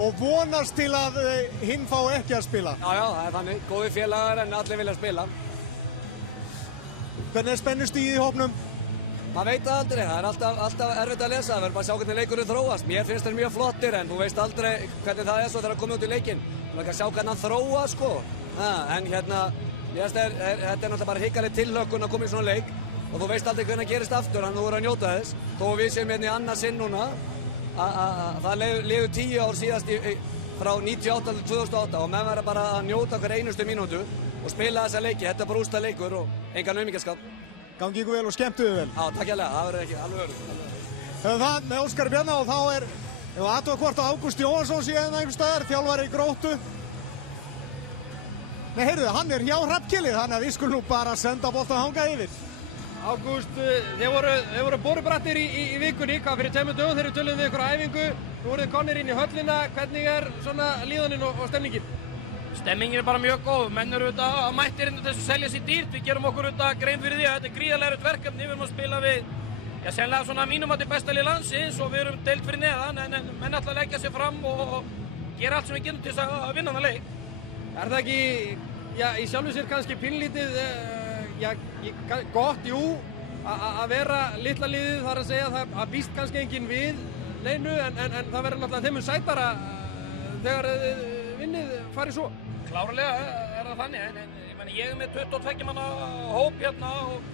og vonast til að hinn fá ekki að spila. Já, það er þannig. Góði félagar en allir vilja spila. Hvernig er spennustigið í hópnum? Maður veit það aldrei, það er alltaf erfitt að lesa, það verður bara að sjá hvernig leikurinn þróast. Mér finnst þeir mjög flottir en þú veist aldrei hvernig það er svo þegar það komið út í leikinn. Þú verður ekki að sjá hvernig hann þróast sko. En hérna, þetta er náttúrulega bara hrikaleg tilhlökkun að koma í svona leik og þú veist aldrei hvernig gerist aftur, þannig að þú verður að njóta þess. Þó við séum hérna í annað sinn núna, það liður 10 ár síðast frá 98 til 2008 og menn verður bara að njóta hver einustu mínútu og spila þessa leiki. Þetta er bara úrsta leikur og engan aumingjaskap. Gangi ykkur vel og skemmtuðu vel. Já, takk hérlega, það verður ekki alveg öruggt. Höfum það með Óskar Bjarna og þá er aðtöða hvort að Ágúst Jóhannsson sé hérna einhvers staðar, þjálfari í Gróttu. Nei, heyrðu, hann er hjá Hrafnkeli, þannig að við skulum nú bara senda boltan hanga yfir. Ágúst, þeir voru borubrattir í vikunni, hvað fyrir 2 dögum þegar við töluðum við ykkur á æfingu. Nú voruð þið komnir inn í höllina, hvernig er svona líðanin og stemningin? Stemmingin er bara mjög góð, menn eru auðvitað að mættir inn til þess að selja sér dýrt, við gerum okkur auðvitað grein fyrir því að þetta er gríðarlega erfitt verkefni, við erum að spila við, sennilega svona mínum að þetta er besta lið landsins og við erum deilt fyrir neðan, en menn ætla að leggja sér fram og gera allt sem við getum til þess að vinna þennan leik. Er það ekki, í sjálfu sér kannski pínlítið, gott, jú, að vera litla liðið, þar að segja það býst kannski enginn við neinu, en það verður náttúrulega þeim sætara þegar vinnið farið svo. Klárlega er það þannig, en ég er með 22 manna hóp hérna og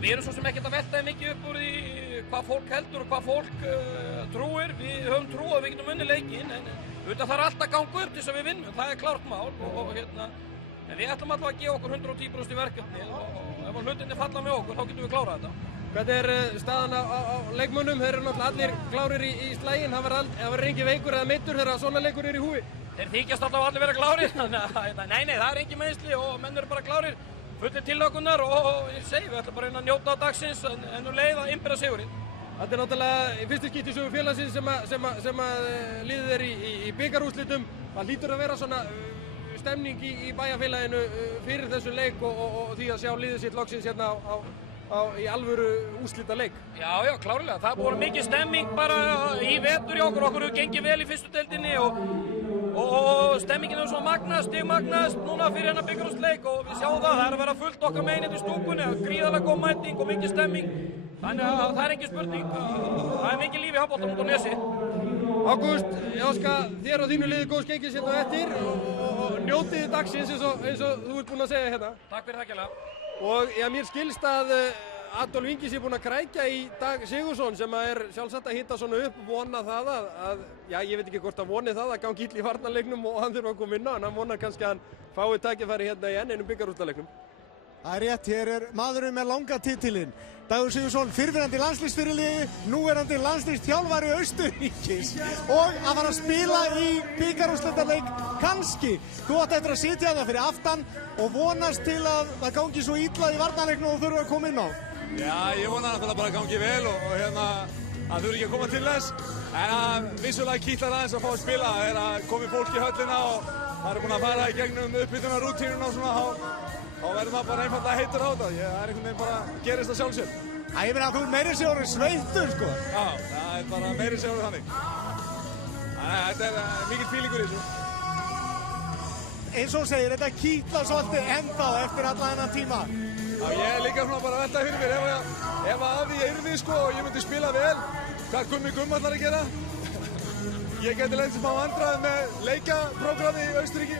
við erum svo sem ekkert að veltaði mikið upp úr því hvað fólk heldur og hvað fólk trúir. Við höfum trú að við getum vunnið leikinn, en auðvitað þarf alltaf að ganga upp til þess að við vinnum, það er klárt mál en við ætlum alltaf að gefa okkur 110% í verkefni og ef hlutinni falla með okkur þá getum við klárað þetta. Hvernig er staðan á leikmönnum? Þeir eru náttúrulega allir klárir í slæginn, það verður engin veikur eða meiddur þegar svona leikur er í húfi. Þeir þykjast alltaf allir vera klárir, nei, það er engin meiðsli og menn eru bara klárir, fullir tillökunar og ég segi, við ætlum bara að njóta dagsins en leið að innbyrða sigurinn. Þetta er náttúrulega í fyrstu skipti í sögu félagsins sem liðið er í bikarúrslitum. Það hlýtur að vera svona stemning í bæjarfélaginu fyrir þessu leik og því að sjá liðið sitt loksins hérna í alvöru úrslita leik. Já, klárlega. Það búið mikið stemming bara í vetur í okkur hefur gengið vel í fyrstu deildinni og stemmingin hefur svo stigmagnast núna fyrir hennar bikarúrsleik og við sjáum það er að vera fullt okkar megin í stúkunni, gríðarlega góð mæting og mikið stemming. Þannig að það er engin spurning, það er mikið líf í handboltanum út á Nesi. Ágúst, ég óska þér og þínu liði góðs gengis hérna eftir og njótið dagsins eins og þú ert búinn að segja hérna. Takk fyrir það kærlega. Og mér skilst að Adolf Ingi sé búinn að krækja í Dag Sigurðsson sem er sjálfsagt að hitta svona upp, vona það að ég veit ekki hvort að voni það að gangi illa í varnarleiknum og hann þurfa að koma inn á en hann vonar kannski að hann fái tækifæri hérna í einum bikarúrslitaleiknum. Það er rétt, hér er maðurinn með langa titilinn. Dagur Sigurðsson, fyrrverandi landsliðsfyrirliði, núverandi landsliðsþjálfari Austurríkis og að fara að spila í bikarúrslitaleik kannski. Þú átt eftir að sitja það fyrir aftan og vonast til að það gangi svo illa í varnarleiknum og þú þurfa að koma inn á. Já, ég vona náttúrulega bara að gangi vel og það þurfi ekki að koma til þess. En vissulega kýtlar aðeins að fá að spila. Það er að komi fólk í höllina og það er búin að fara í gegnum uppbytunarrútínuna og svona þá verður maður bara einfaldlega heitur á þetta. Það er einhvern veginn bara gerist það sjálfsög. Ég meina að þú meiri sig orðið sveittur sko. Já, það er bara meiri sig orðið þannig. Þetta er mikill fílingur í þessu. Eins og segir, þetta kýtlar svolítið ennþá eftir alla þennan tíma. Já, ég er líka svona bara að velta fyrir mér ef að því ég yrði sko og ég myndi spila vel, hvað Gummi ætlar að gera? Ég geti lent sem á vandræði með leikaprógrami í Austurríki.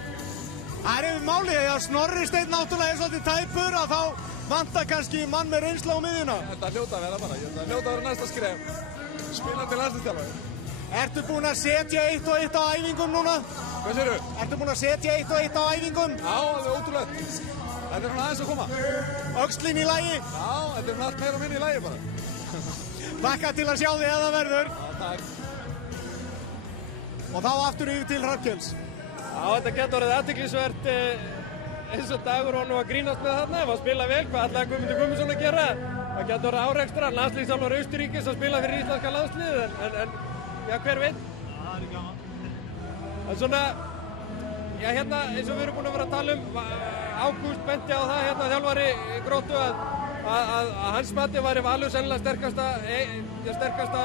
Það er yfir málið, Snorri Steinn náttúrulega er svolítið tæpur að þá vantar kannski mann með reynslu á miðjuna. Þetta hljóta að vera bara, þetta hljóta að vera næsta skref. Spilandi landsliðsþjálfari. Ertu búinn að setja eitt og eitt á æfingum núna? Hvað segirðu? Ertu búinn að setja 1 og 1 á æfingum? Já, alveg ótrúlegt. Þetta er svona aðeins að koma. Öxlin í lagi? Já, þetta er svona allt meira og minni í lagi bara. Þakka til að sjá þig ef það verður. Já, takk. Og þá aftur yfir til Hrafnkels. Já, þetta getur orðið athyglisvert eins og Dagur var nú að grínast með þarna. Ef hann spila vel, hvað ætlaði Guðmundur Guðmundsson að gera? Það getur orðið árekstra. Landslíkþjálfari Austurríkis að spila fyrir íslenska landsliðið, en já, hver veit? Það er gaman. En svona, já, hérna, eins og við erum búin að vera að tala um, Ágúst benti á það, hérna, þjálfari Gróttu, að hans mati væri Valur sennilega sterkasta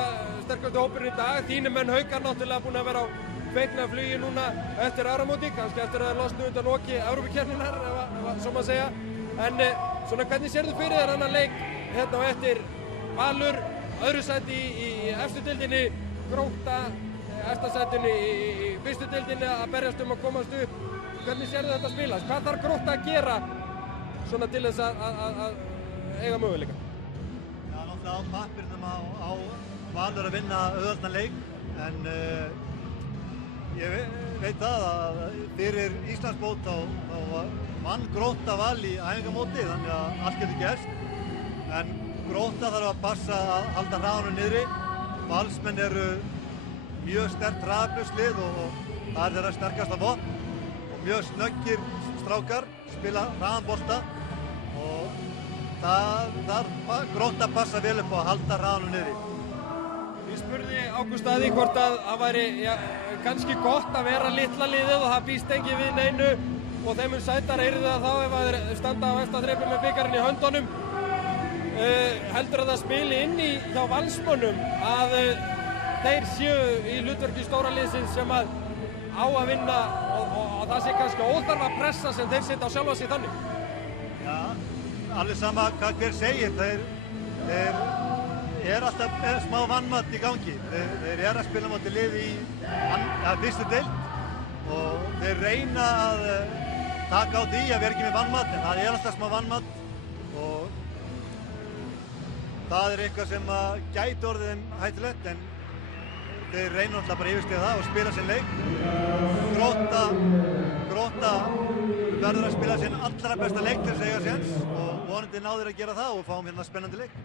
hópurinn í dag. Þínir menn Haukar náttúrulega búin að vera á feiknaflugi núna eftir áramóti, kannski eftir að losna undan loki Evrópukeppninnar, svo maður segja. En svona, hvernig sérðu fyrir þér annan leik hérna á eftir Valur, öðru sæti í efstu deildinni, Grótta, efsta sætinu í fyrstu deildinni að berjast að komast upp. Hvernig sérðu þetta spilast? Hvað þarf Grótta að gera svona til þess að eiga möguleika? Já, náttúrulega á pappirnum á Valur að vinna auðvöldan leik, en ég veit það að fyrir Íslandsmót þá vann Grótta Val í æfingamóti, þannig að allt getur gerst. En Grótta þarf að passa að halda hraðanum niðri. Valsmenn eru mjög sterkt hraðaflugslið og það er þeirra sterkasta vopn. Og mjög snöggir strákar, spila hraðan bolta. Og það þarf Grótta að passa vel upp á að halda hraðanum niðri. Ég spurði Ágúst að því hvort að það væri kannski gott að vera litla liðið og það býst ekki við neinu og þeim sætar yrði það þá ef að þeir standa á efsta þrepi með bikarinn í höndunum. Heldur að það spili inn í hjá Valsmönnum að þeir séu í hlutverki stóra liðsins sem að á að vinna og það sé kannski óþarfa pressa sem þeir setja á sjálfa sig þannig? Já, alveg sama hvað hver segir, þeir alltaf smá vannmatt í gangi. Þeir eru að spila móti lið í fyrstu deild og þeir reyna að taka á því að vera ekki með vannmatt, en það er alltaf smá vannmatt og það er eitthvað sem gæti orðið þeim hættulegt, en þeir reyna alltaf bara yfirstiga það og spila sinn leik. Grótta verður að spila sinn allra besta leik til þess að eiga séns og vonandi ná þeir að gera það og fáum hérna spennandi leik.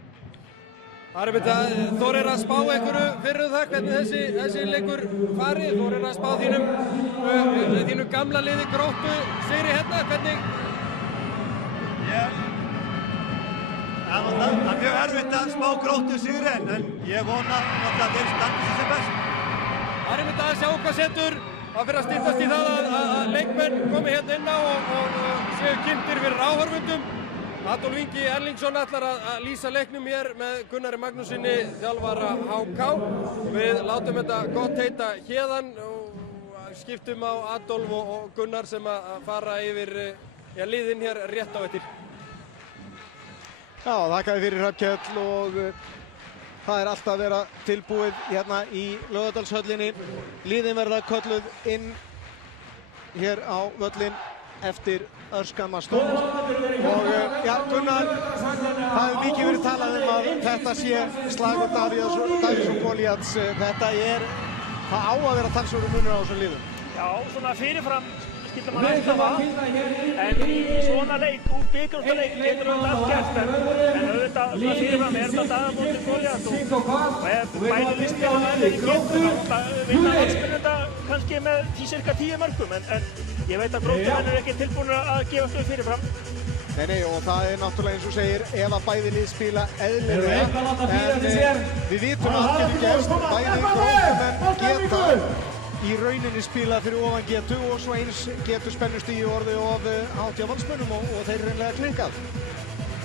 Þórir að spá einhverju fyrir það, hvernig þessi leikur farið? Þórir að spá þínu gamla liði Gróttu sigri hérna, hvernig? Það er mjög erfitt að spá Gróttu sigri, en ég vona að þeir standi sig sem best. Það er einmitt að sjá hvað setur að fyrir að stýttast í það að leikmenn komi hérna inn á og séu kynntir fyrir áhorfendum. Adolf Ingi Erlingsson ætlar að lýsa leiknum hér með Gunnari Magnúsinni, þjálfara HK. Við látum þetta gott heita héðan og skiptum á Adolf og Gunnar sem að fara yfir liðin hér rétt á eftir. Já, þakkaði fyrir Hrafnkell og það er alltaf að vera tilbúið hérna í Laugardalshöllinni. Liðin verða kölluð inn hér á völlinn eftir örskamma stund og já, Gunnar, það hefur mikið verið talað að þetta sé slagur Davíðs og Golíats. Þetta það á að vera talsverður munur á þessum liðum. Já, svona fyrirfram skilur maður ekki það, en í svona leik, úr bikarúrslitaleik, getur auðvitað allt gert, en auðvitað svona fyrirfram þetta Davíð móti Golíat og ef bæði liðsfélagarnir getur þá vinna Valsmenn þetta kannski með cirka 10 mörkum, en ég veit að Gróttumenn eru ekki tilbúinir að gefa stöðu fyrirfram. Nei, og það er náttúrulega eins og segir ef að bæði lið spila eðlilega, en við vitum að það getur gerst, bæði Gróttumenn geta í rauninni spila fyrir ofan getu og svo eins getur spennustigið orðið of hátt hjá Valsmönnum og þeir eru reynlega klikkað.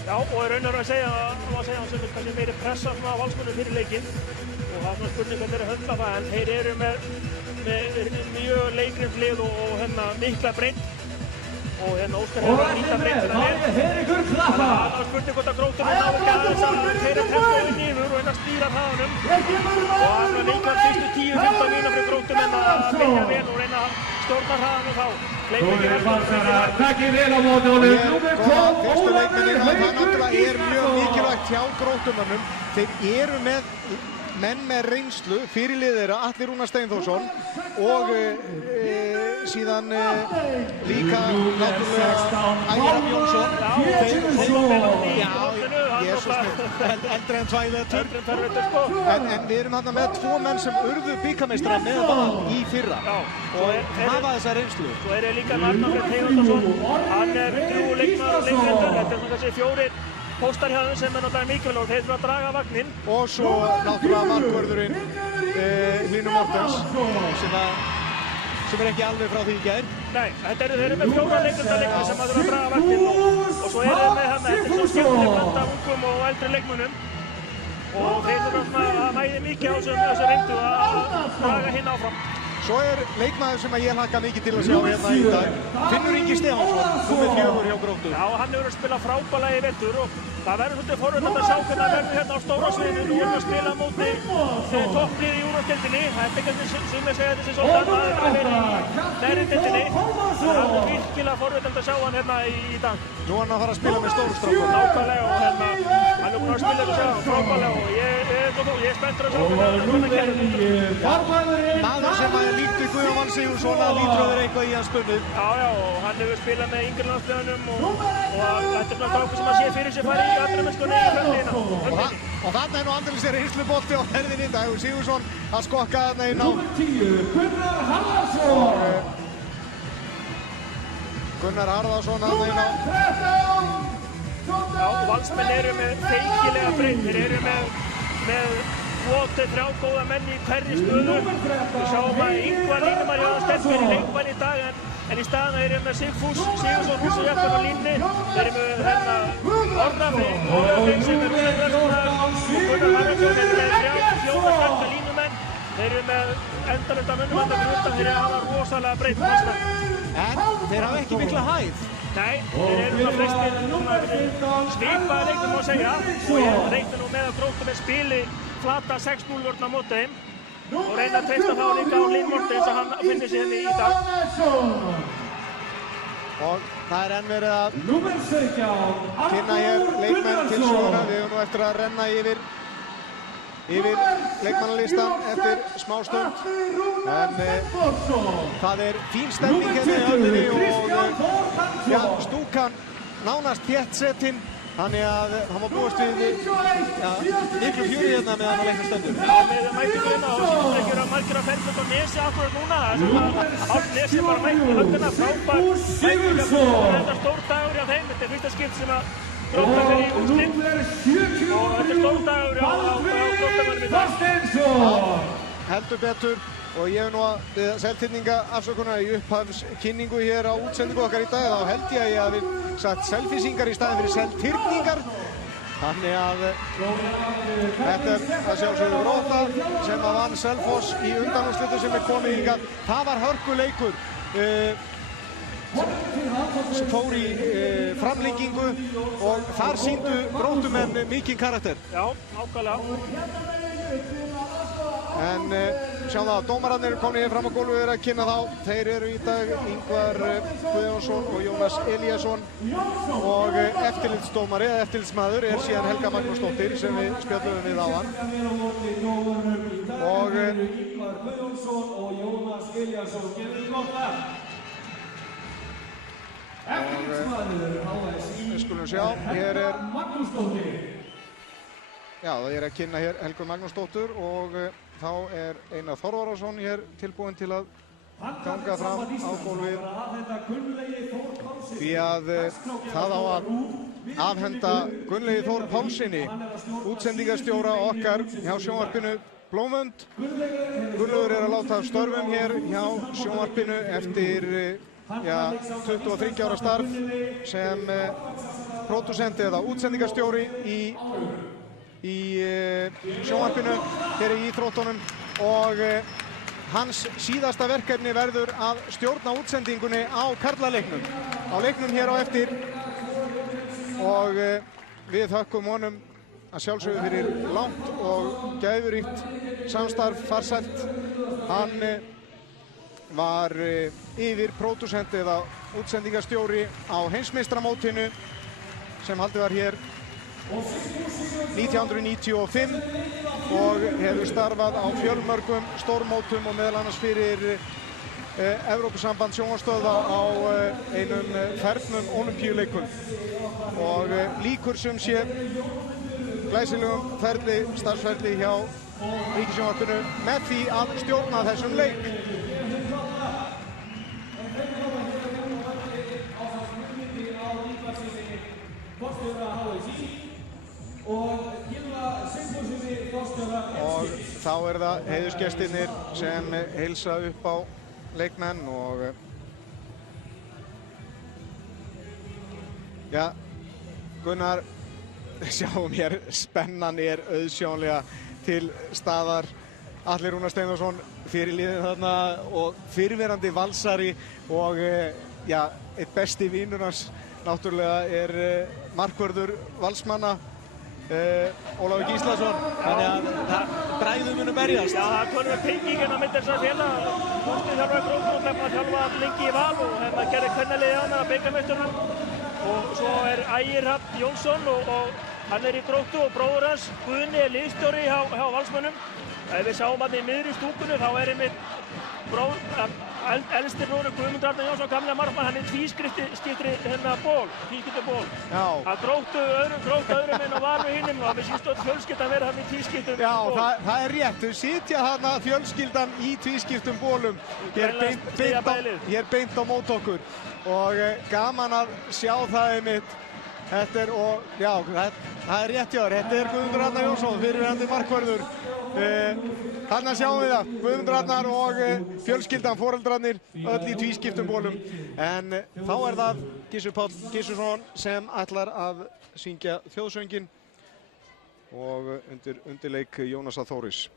Já, og í raun og veru að segja sem er kannski meiri pressa á Valsmönnum fyrir leikinn og það er svona spurning hvernig þeir höndla það, en þeir eru með mjög leikrimt lið og mikla breidd og Óskar hefur að nýta breiddina vel. Það er spurning hvort að Gróttumenn ná ekki aðeins að þeirra tempoðu niður og stýra hraðanum og það er leikar fyrstu 10-15 mínútur fyrir Gróttumenn að leika vel og reyna að stjórna hraðanum þá. Takkið vel á móti honum. Fyrstu leikmennir, það náttúrulega er mjög mikilvægt hjá Gróttumönnum. Þeir eru með menn með reynslu, fyrirlið þeirra Atli Rúnar Steinþórsson og síðan líka náttúrulega Ægir Rafn Jónsson. Eldri en 2 vetur. En við erum þarna með 2 menn sem urðu bikarmeistarar með Val í fyrra og hafa þessa reynslu. Svo er líka Arnar Freyr Tegundarsson, hann er drjúgur leikmaður og leikreyndur. Þetta er svona þessi 4 póstar hjá þeim sem er náttúrulega mikilvægur og þeir þurfa að draga vagninn. Og svo náttúrulega markvörðurinn Hlynur Mortens sem er ekki alveg frá því í gær. Nei, þeir eru með 4 leikmennaleikmenn sem þurfa að draga vagninn og svo eru þeir með hann, þetta er svona skemmtileg blanda af ungum og eldri leikmönnum og þeir þurfa að mæði mikið á þessu reyndu að draga hinn áfram. Svo er leikmaður sem ég hlakka mikið til að sjá hérna í dag, Finnur Ingi Stefánsson, númer 4 hjá Gróttu. Já, hann hefur að spila frábærlega í vetur og það verður svolítið forvitnilegt að sjá hvernig það verður hérna á stóra sviðinu. Nú erum við að spila móti topplið í Úrvalsdeildinni. Það er byggandi sem segja þessi svolítið að maður er að vera í neðri deildinni. Það er virkilega forvitnilegt að sjá hann hérna í dag. Nú er hann að fara að spila með stórstrákum. Nákvæmlega og hann er búinn að spila þetta sjá frábærlega og ég er spenntur að sjá hvernig maður sem líkt við Guðjón Valur Sigurðsson að lítur að vera eitthvað í hans spunnið. Já, og hann hefur spilað með yngri landsliðunum og þetta er svona strákur sem að sé fyrir sér fara í atvinnumennskunni í framtíðina. Og þarna er nú aldrei sér reynslubolti á ferðinni. Dagur Sigurðsson að skokka þarna inn á. Gunnar Harðarsson þarna inn á. Já, og Valsmenn eru með feikilega breytt. Þeir eru með 2-3 góða menn í hverri stöðu. Við sjáum að Ingvar Línumar er sterkari í leikbann í dag en í staðan eru með Sigfús Sigurðsson, Hús og Hjartar á línni. Þeir eru með Orðafinn sem er með Rösknar og Gunnar Harðarsson er með 3-4 sterka línumenn. Þeir eru með endalegt af mönnum andan fyrir utan, þeir hafa rosalega breytt Valsmenn. En þeir hafa ekki mikla hæð. Nei, þeir eru svona flestir svipaði leiknum má segja og ég reikna nú með að Gróttu með spili flata 6-0 vörn á móti þeim og reyna að treysta þá líka á Hlynur Mortens að hann finnir sig henni í dag. Og það er enn verið að kynna hér leikmenn til söguna. Við höfum nú eftir að renna yfir leikmannalistan eftir smá stund. En það er fín stemning hérna í höllinni og stúkan nánast þéttsetin. Þannig að hann má búast við miklu fjöri hérna meðan að leikna stendur. Já, með mætinguna og síðan ekki vera margir að ferðast á Nesi akkurat núna. Allt Nesi bara mætti í höllina, frábær mætinga fyrir þetta stór dagur hjá þeim. Þetta er fyrsta skipt sem að Grótta fyrir í úrslit og þetta er stór dagur á Gróttamönnum í dag. Heldur betur. Og ég hef nú að Seltirninga afsökunar í upphafskynningu hér á útsendingu okkar í dag. Þá held ég að við sagt selfisingar í staðin fyrir Seltirningar. Þannig að þetta er að sjálfsögðu Grótta sem að vann Selfoss í undanúrslitum sem er komið hingað. Það var hörkuleikur sem fór í framlengingu og þar sýndu Gróttumenn mikinn karakter. Já, nákvæmlega. En sjáum það að dómararnir eru komin hér fram á gólfið og eru að kynna þá. Þeir eru í dag Ingvar Guðjónsson og Jónas Elíasson og eftirlitsdómari eða eftirlitsmaður er síðan Helga Magnúsdóttir sem við spjöllum við áðan. Og Ingvar Guðjónsson og Jónas Elíasson gefið gott að. Við skulum sjá, hér er já, það er að kynna hér Helgu Magnúsdóttur og þá er Einar Þorvarðarsson hér tilbúinn til að ganga fram á gólfið því að það á að afhenda Gunnlaugi Þór Pálssyni, útsendingarstjóra okkar hjá sjónvarpinu Blómvönd. Gunnlaugur er að láta af störfum hér hjá sjónvarpinu eftir 23 ára starf sem pródúsent eða útsendingarstjóri í sjónvarpinu hér í íþróttunum og hans síðasta verkefni verður að stjórna útsendingunni á karlaleiknum, á leiknum hér á eftir og við þökkum honum að sjálfsögðu fyrir langt og gæfuríkt samstarf, farsælt. Hann var yfir pródúsent eða útsendingarstjóri á heimsmeistaramótinu sem haldið var hér 1995 og hefur starfað á fjölmörgum stórmótum og meðal annars fyrir Evrópusamband sjónvarpsstöðva á einum fernum Ólympíuleikum og líkur sem sé glæsilegum starfsferli hjá Ríkissjónvarpinu með því að stjórna þessum leik. Og þá það heiðursgestirnir sem heilsa upp á leikmenn og ja, Gunnar, sjáum hér, spennan auðsjónlega til staðar. Atli Rúnar Steinarsson fyrirliðinn þarna og fyrrverandi valsari og ja, eitt besti vinur hans náttúrulega markvörður valsmanna Ólafur Gíslason, þannig að bræður munu berjast. Já, það tölur tengingin á milli þessara félaga. Þorsteinn þjálfari Gróttu og búinn að þjálfa lengi í Val og gerði kvennaliðið hana að bikarmeisturunum. Og svo Ægir Hrafn Jónsson og hann í Gróttu og bróður hans Guðni liðstjóri hjá Valsmönnum. Ef við sáum hann í miðri stúkunni þá einmitt elsti bróður Guðmundur Arnar Jónsson, gamla markmann, hann tvískiptri ból. Að Gróttu öðrum en á Valu hinnum og við síðan fjölskyldan verið hann í tvískiptum ból. Já, það rétt, þau sitja þarna fjölskyldan í tvískiptum bólum hér beint á mót okkur og gaman að sjá það einmitt. Þetta það rétt hjá þér, þetta Guðmundur Arnar Jónsson, fyrrverandi markvörður. Þarna sjáum við það, Guðmundur Arnar og fjölskyldan, foreldrarnir, öll í tvískiptum bólum. En þá það Gissur Páll Gissursson sem ætlar að syngja þjóðsönginn og undirleik Jónasar Þóris.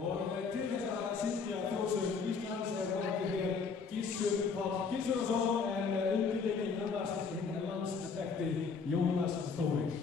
Og til þess að syngja þjóðsöng Íslands okkur hér Gissur Páll Gissursson en undirleikinn hinn landsþekkti Jónas Þóris.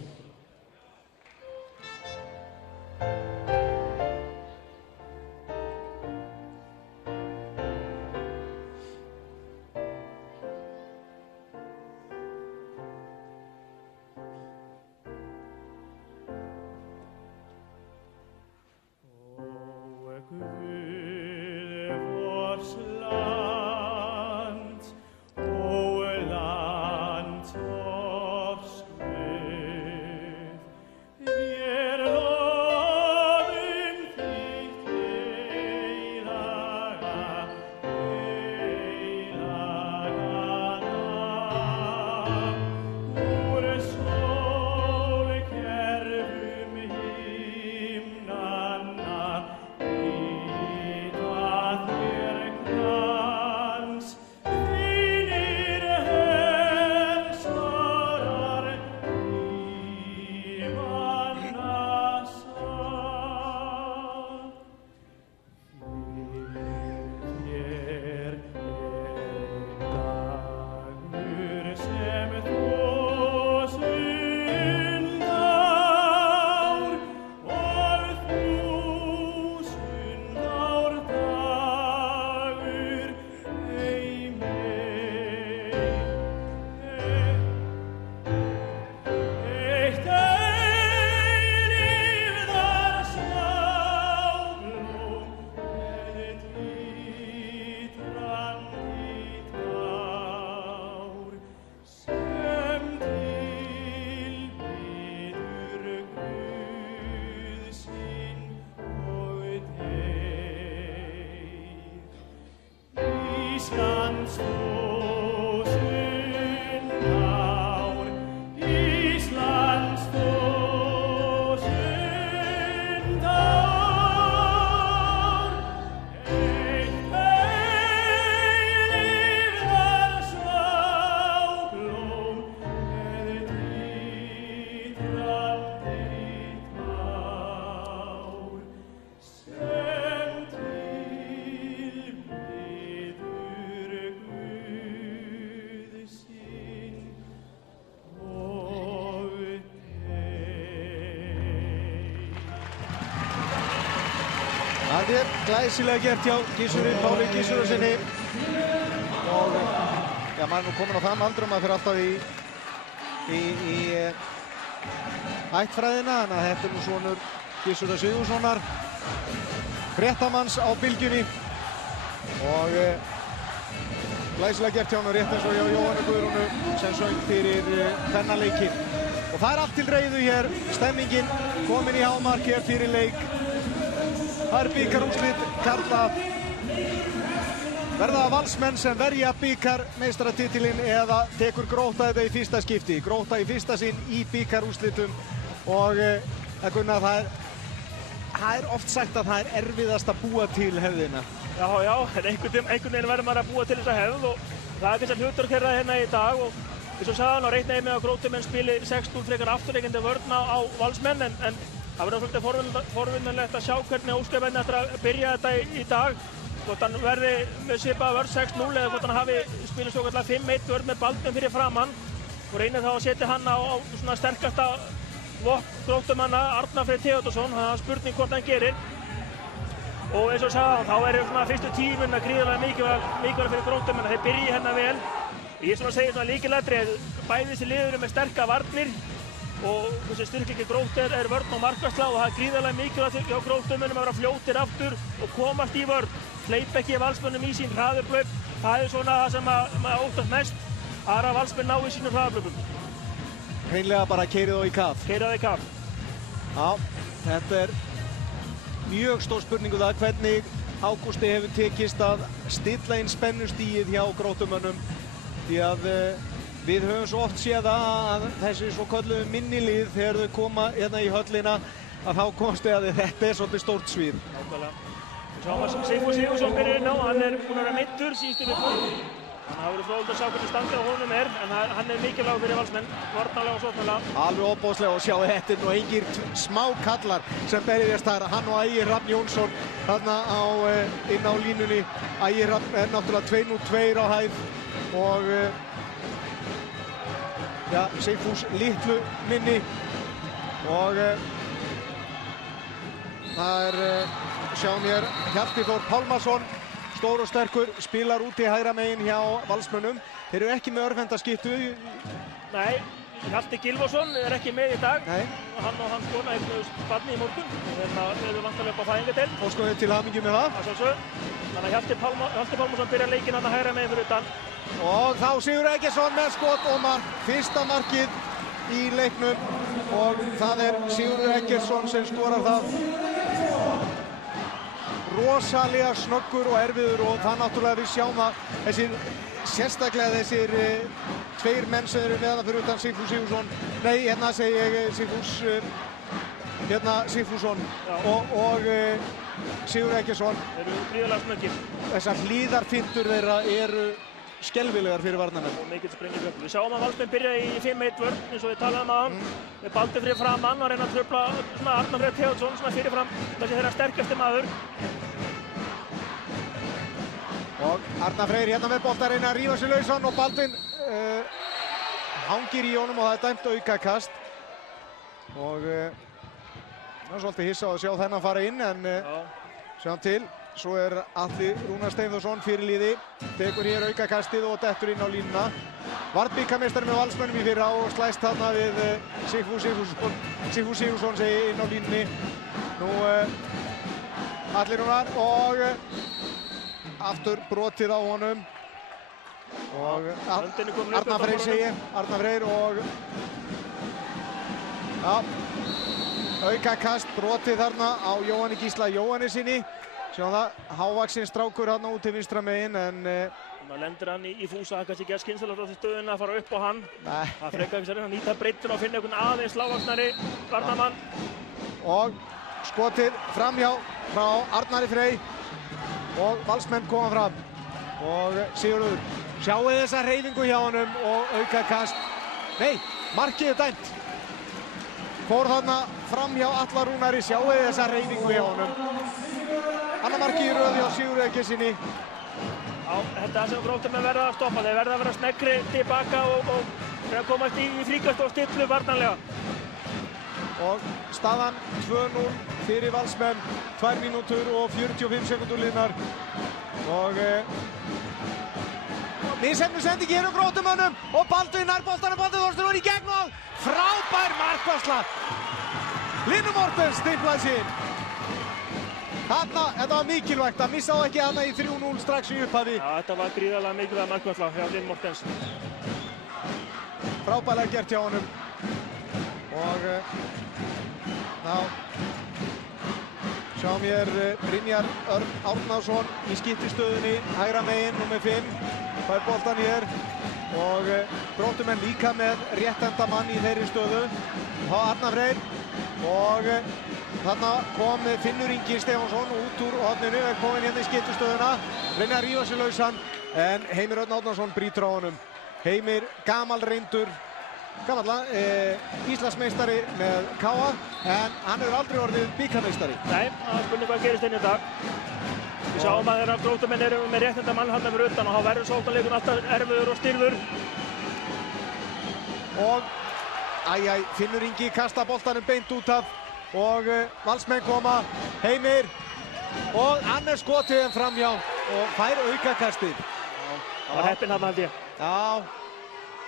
Það glæsilega gert hjá Gissuri Páli Gissurarsyni og maður nú komin á þann aldrum að fyrir alltaf í ættfræðina, þannig að þetta nú sonur Gissurar Sigurðssonar, fréttamanns á Bylgjunni og glæsilega gert hjá hann rétt eins og hjá Jóhanni Guðrúnu sem söng fyrir kvennaleikinn. Og það allt til reiðu hér, stemmingin komin í hámark hér fyrir leik. Það bikarúrslit karla. Verða það Valsmenn sem verja bikarmeistaratitilinn eða tekur Grótta þetta í fyrsta skipti. Grótta í fyrsta sinn í bikarúrslitum og Gunnar, það er oft sagt að það er erfiðast að búa til hefðina. Já, en einhvern veginn verður maður að búa til þessa hefð og það er kannski hlutverk þeirra hérna í dag og eins og sagði hann á reiknaði með að Grótumenn spili 6-0 frekar afturleikandi vörn á Valsmenn en það verður svolítið forvinnanlegt að sjá hvernig óskapmenn ætlar að byrja þetta í dag. Hvort hann verði með svipaða vörn 6-0 eða hvort hann hafi spilað svokallega 5-1 vörn með Baldvin fyrir framann og reynir þá að setja hann á svona sterkasta vopn Grótumanna, Arnar Freyr Theodórsson. Það er spurning hvort hann gerir. Og eins og sagði hann, þá svona fyrstu 10 mínúturnar gríðarlega mikilvæg fyrir Grótumenn að þeir byrji hérna vel. Ég er svona að segja svona lykilatriði, bæði þessi lið eru með sterkar varnir og þessi styrkleiki Gróttu er vörn og markvarsla og það er gríðarlega mikilvægt hjá Gróttumönnum að vera fljótir aftur og komast í vörn. Hleypa ekki Valsmönnum í sín hraðuhlaup, það er svona það sem maður óttast mest, að Valsmenn ná í sínum hraðuhlaupum. Hreinlega bara keyrið þá í kaf. Keyrið þá í kaf. Já, þetta er mjög stór spurningu það hvernig Ágústi hefur tekist að stilla inn spennustigið hjá Gróttumönnum því að við höfum svo oft séð að þessi svo kölluðu minnilið þegar þau koma hérna í höllina að þá komstu að þetta er svolítið stórt svið. Nákvæmlega. Sigfús Sigurðsson byrjar inn á, hann er búinn að vera meiddur síðustu vikur. Það verður fróðilegt að sjá hvernig standið á honum er, en hann er mikilvægur fyrir Valsmenn, varnarlega og sóknarlega. Alveg óbóðslega og sjá þetta er nú engir smá kallar sem berjast þar. Hann og Ægir Hrafn Jónsson þarna inn á línunni. Ægir Hrafn er náttúrulega 2-2 á hæð og Sigfús litlu minni og það er sjáum hér Hjalti Þór Pálmason, stór og sterkur, spilar út í hægra megin hjá Valsmönnum. Þeir eru ekki með örvhendaskiptu. Nei, Hjalti Gylfason er ekki með í dag. Nei. Hann og hans kona eignuðust barni í morgun og hérna eru vantarlega upp á fæðingardeild. Óskum við til hamingju með það. Að sjálfsögðu. Þannig að Hjalti Pálmason byrjar leikinn hann að hægra megin fyrir utan. Og þá Sigur Eggertsson með skot og mark. Fyrsta markið í leiknum og það er Sigur Eggertsson sem skorar það. Rosalega snöggur og erfiður og það náttúrulega við sjáum að sérstaklega þessir tveir menn sem eru meðan fyrir utan Sigfús Sigurðsson, nei hérna segi ég Sigfússon og Sigur Eggertsson. Þeir eru gríðarlega snöggir. Þessar hlíðarfintur þeirra eru skelfilegar fyrir varnarmenn. Og mikill sprengjufjöld. Við sjáum að Valsmenn byrja í 5-1 vörn eins og við talaðum að hann. Með Baldvin fyrir framann og reyna að trufla Arnar Freyr Theodórsson sem er fyrirfram þessi þeirra sterkasti maður. Og Arnar Freyr hérna með bolta reyna að rífa sig lausan og Baldvin hangir í honum og það er dæmt aukakast. Og það er svolítið hissa á að sjá þennan fara inn en sjáum til. Svo er Atli Rúnar Steinþórsson fyrirliði, tekur hér aukakastið og dettur inn á línuna. Varð bikarmeistari með Valsmönnum í fyrra og slæst þarna við Sigfús Sigurðsson segi inn á línunni. Nú Atli Rúnar og aftur brotið á honum. Og Arnar Freyr segi, Arnar Freyr og aukakast brotið þarna á Jóhanni Gísla Jóhannesinni. Sjáum það, hávaxinn strákur hann út til vinstra megin en maður lendir hann í Fúsa, hann kannski ekki að skynsalast á því stöðuna að fara upp á hann. Nei. Það frekar ekki sér hann nýta breyttin og finna einhvern aðeins lágvaxnari varnarmann. Og skotið framhjá frá Arnari Frey og Valsmenn koma fram. Og Sigurður, sjáu þessa hreyfingu hjá honum og aukakast. Nei, markið er dæmt. Fór þarna framhjá Atla Rúnari, sjáu þessa hreyfingu hjá honum. Annar marki í röð hjá Sigur Eggertsssyni. Já, þetta er það sem Gróttumenn verða að stoppa. Þeir verða að vera sneggri tilbaka og reyna að komast í fríkast og stillu varnarlega. Og staðan 2-0 fyrir Valsmenn. 2 mínútur og 45 sekúndur liðnar. Og misheppnuð sending hér á Gróttumönnum og Baldvin nær boltanum, Baldur Þorsteinsson í gegn og frábær markvarsla. Linus Mortens stimplaði sig inn. Þetta var mikilvægt að missa á ekki þarna í 3-0 strax í upphafi. Já, þetta var gríðarlega mikilvæg markvarsla hjá Linus Mortens. Frábærlega gert hjá honum. Og þá sjáum hér Brynjar Örn Árnason í skiptistöðunni hægra megin, númer 5. Fær boltan hér og Gróttumenn líka með réttenda mann í þeirri stöðu. Þá Arnar Freyr og þarna kom Finnur Ingi Stefánsson út úr horninu, er kominn hérna í skiptistöðuna, reynir að rífa sig lausan en Heimir Örn Árnason brýtur á honum. Heimir gamalreyndur Íslandsmeistari með KA en hann hefur aldrei orðið bikarmeistari. Nei, það er spurning hvað gerist inn í dag. Við sjáum að þeirra Gróttumenn eru með réttenda mann hann fyrir utan og þá verður sóknarleikurinn alltaf erfiður og styrður. Og Finnur Ingi kasta boltanum beint út af og Valsmenn koma, Heimir og hann er skotið en framhjá og fær aukakastið. Það var heppinn hann held ég. Já,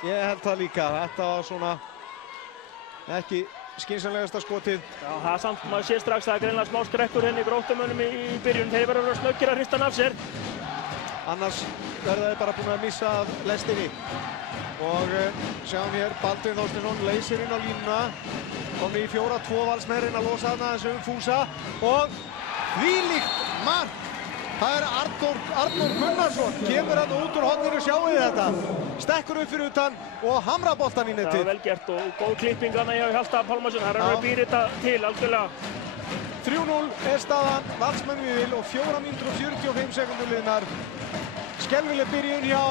ég held það líka. Þetta var svona ekki skynsamlegasta skotið. Já, það er samt, maður sér strax að það er greinilega smá skrekkur henni í Gróttumönnum í byrjun. Þeir verður að vera snöggir að hrista hann af sér. Annars verða þeir bara búin að missa af lestinni. Og sjáum hér, Baldvin Þorsteinsson leysir inn á línuna. Komið í 4-2 Valsmenn, reyna að losa þarna þessum Fúsa. Og þvílíkt mark! Það er Arnór Gunnarsson, kemur hann út úr horninu, sjáu þið þetta. Stekkur upp fyrir utan og hamra boltan í netið. Það er vel gert og góð klipping hann hjá Hjalta Pálmarsson. Það er að býra þetta til algjörlega. 3-0 er staðan, Valsmenn við vil og 4 mínútur og 45 sekundur liðnar. Skelfileg byrjun hjá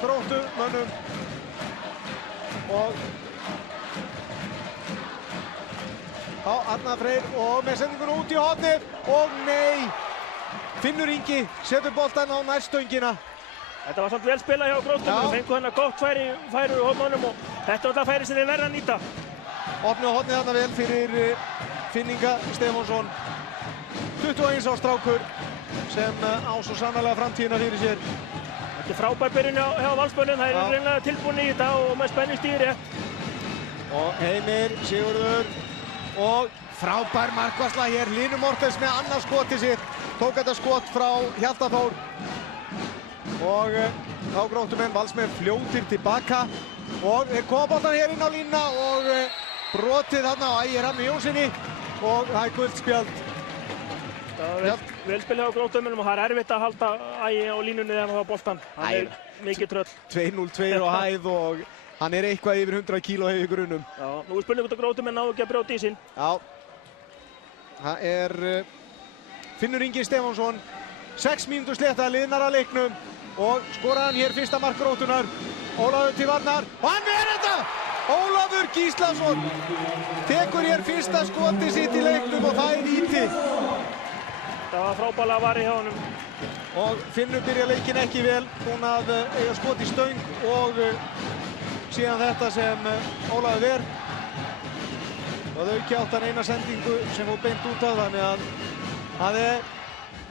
Gróttumönnum. Og þá Arnar Freyr og með sendingun út í hornið og nei! Finnur Ingi setur boltan á nærstöngina. Þetta var samt vel spilað hjá Gróttumönnum, fengu hérna gott færi úr hornunum og þetta var alltaf færi sem þeir verða að nýta. Opnið hornið þarna vel fyrir Finn Inga Stefánsson. 21 árs strákur sem á svo sannarlega framtíðina fyrir sér. Þetta er frábær byrjun hjá Valsmönnum, það er reynilega tilbúin í þetta og með spennustíð rétt. Og Heimir, Sigurður og frábær markvarsla hér, Linus Mortens með annað skotið sitt. Tók þetta skot frá Hjalta Þór. Og þá Gróttumenn, Valsmenn fljótir tilbaka. Og þeir koma boltan hér inn á línuna og brotið þarna á Ægir Hrafni Jónsssyni. Og það er gult spjald. Það var vel spilað hjá Gróttumönnum og það er erfitt að halda Ægi á línunni þegar hann var boltan. Hann er mikið tröll. 2-0-2 á hæð og hann er eitthvað yfir 100 kíló hefur í grunnum. Já, nú er spurning hvort að Gróttumenn ná ekki að brjóta í sín. Já, það er Finnur Ingi Stefánsson, 6 mínútur sléttaði liðnar að leiknum og skoraði hann hér fyrsta mark Gróttunar. Ólafur til varnar og hann verður þetta! Ólafur Gíslason tekur hér fyrsta skoti sitt í leiknum og það er víti. Það var frábærlega varið hjá honum. Og Finnur byrja leikinn ekki vel, búinn að eiga skot í stöng og síðan þetta sem Ólafur ver. Og þau kjátt hann eina sendingu sem fór beint út af, þannig að það er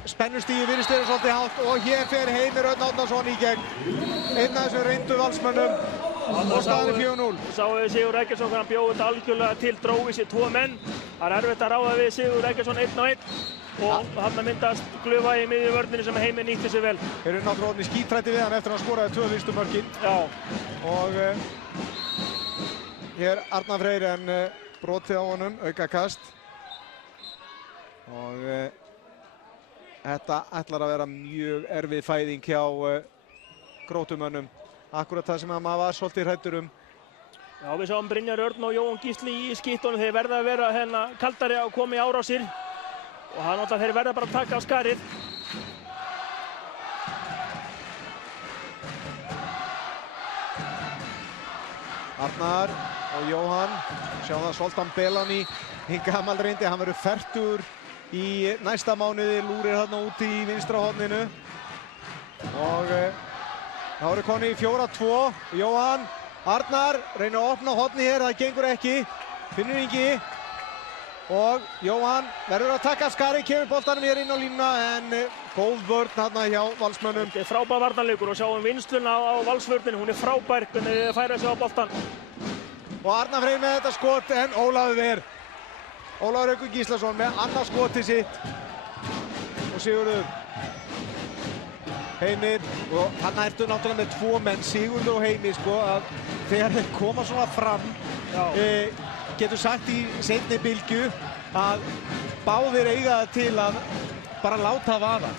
spennustígi virðist vera svolítið hátt og hér fer Heimir Örn Árnason í gegn. Einn af þessum reyndu Valsmönnum og staðan er 4-0. Sáu við Sigurður Eggertsson þegar hann bjóð þetta algjörlega til, drói sér 2 menn. Það er erfitt að ráða við Sigurður Eggertsson 1 á 1 og hann myndast glufa í miðju vörninni sem Heimir nýtti sér vel. Þeir eru náttúrulega orðnir skítræddir við hann eftir að hann skoraði 2 fyrstu mörkin. Já. Og hér Arnar Freyr en brotið á honum, aukakast. Og þetta ætlar að vera mjög erfið fæðing hjá Gróttumönnum. Akkurat það sem maður var svolítið hræddur um. Já, við sáum Brynjar Örn og Jóhann Gísli í skittunum. Þeir verða að vera hérna kaldari að koma í árásir. Og það er náttúrulega þeir verða bara að taka á skarið. Arnar og Jóhann. Sjáum það Zoltán Belani, hinn gamalreyndi. Hann verður fertugur í næsta mánuði. Lúrir þarna úti í vinstra horninu. Og þá eru konið í 4-2. Jóhann, Arnar reynir að opna horni hér, það gengur ekki. Finnur Ingi. Og Jóhann verður að taka af skarið, kemur boltanum hér inn á línuna en góð vörn þarna hjá Valsmönnum. Þetta er frábær varnarleikur og sjáum vinsluna á Valsvörninu, hún er frábær hvernig þið færa sig á boltan. Og Arnar Freyr með þetta skot en Ólafur Haukur Gíslason með annað skotið sitt. Og Sigurður Heimir, og hann ertu náttúrulega með tvo menn, Sigurður og Heimir, sko, að þegar þeir koma svona fram, getur sagt í seinni bylgju að báðir eiga það til að bara láta vaða.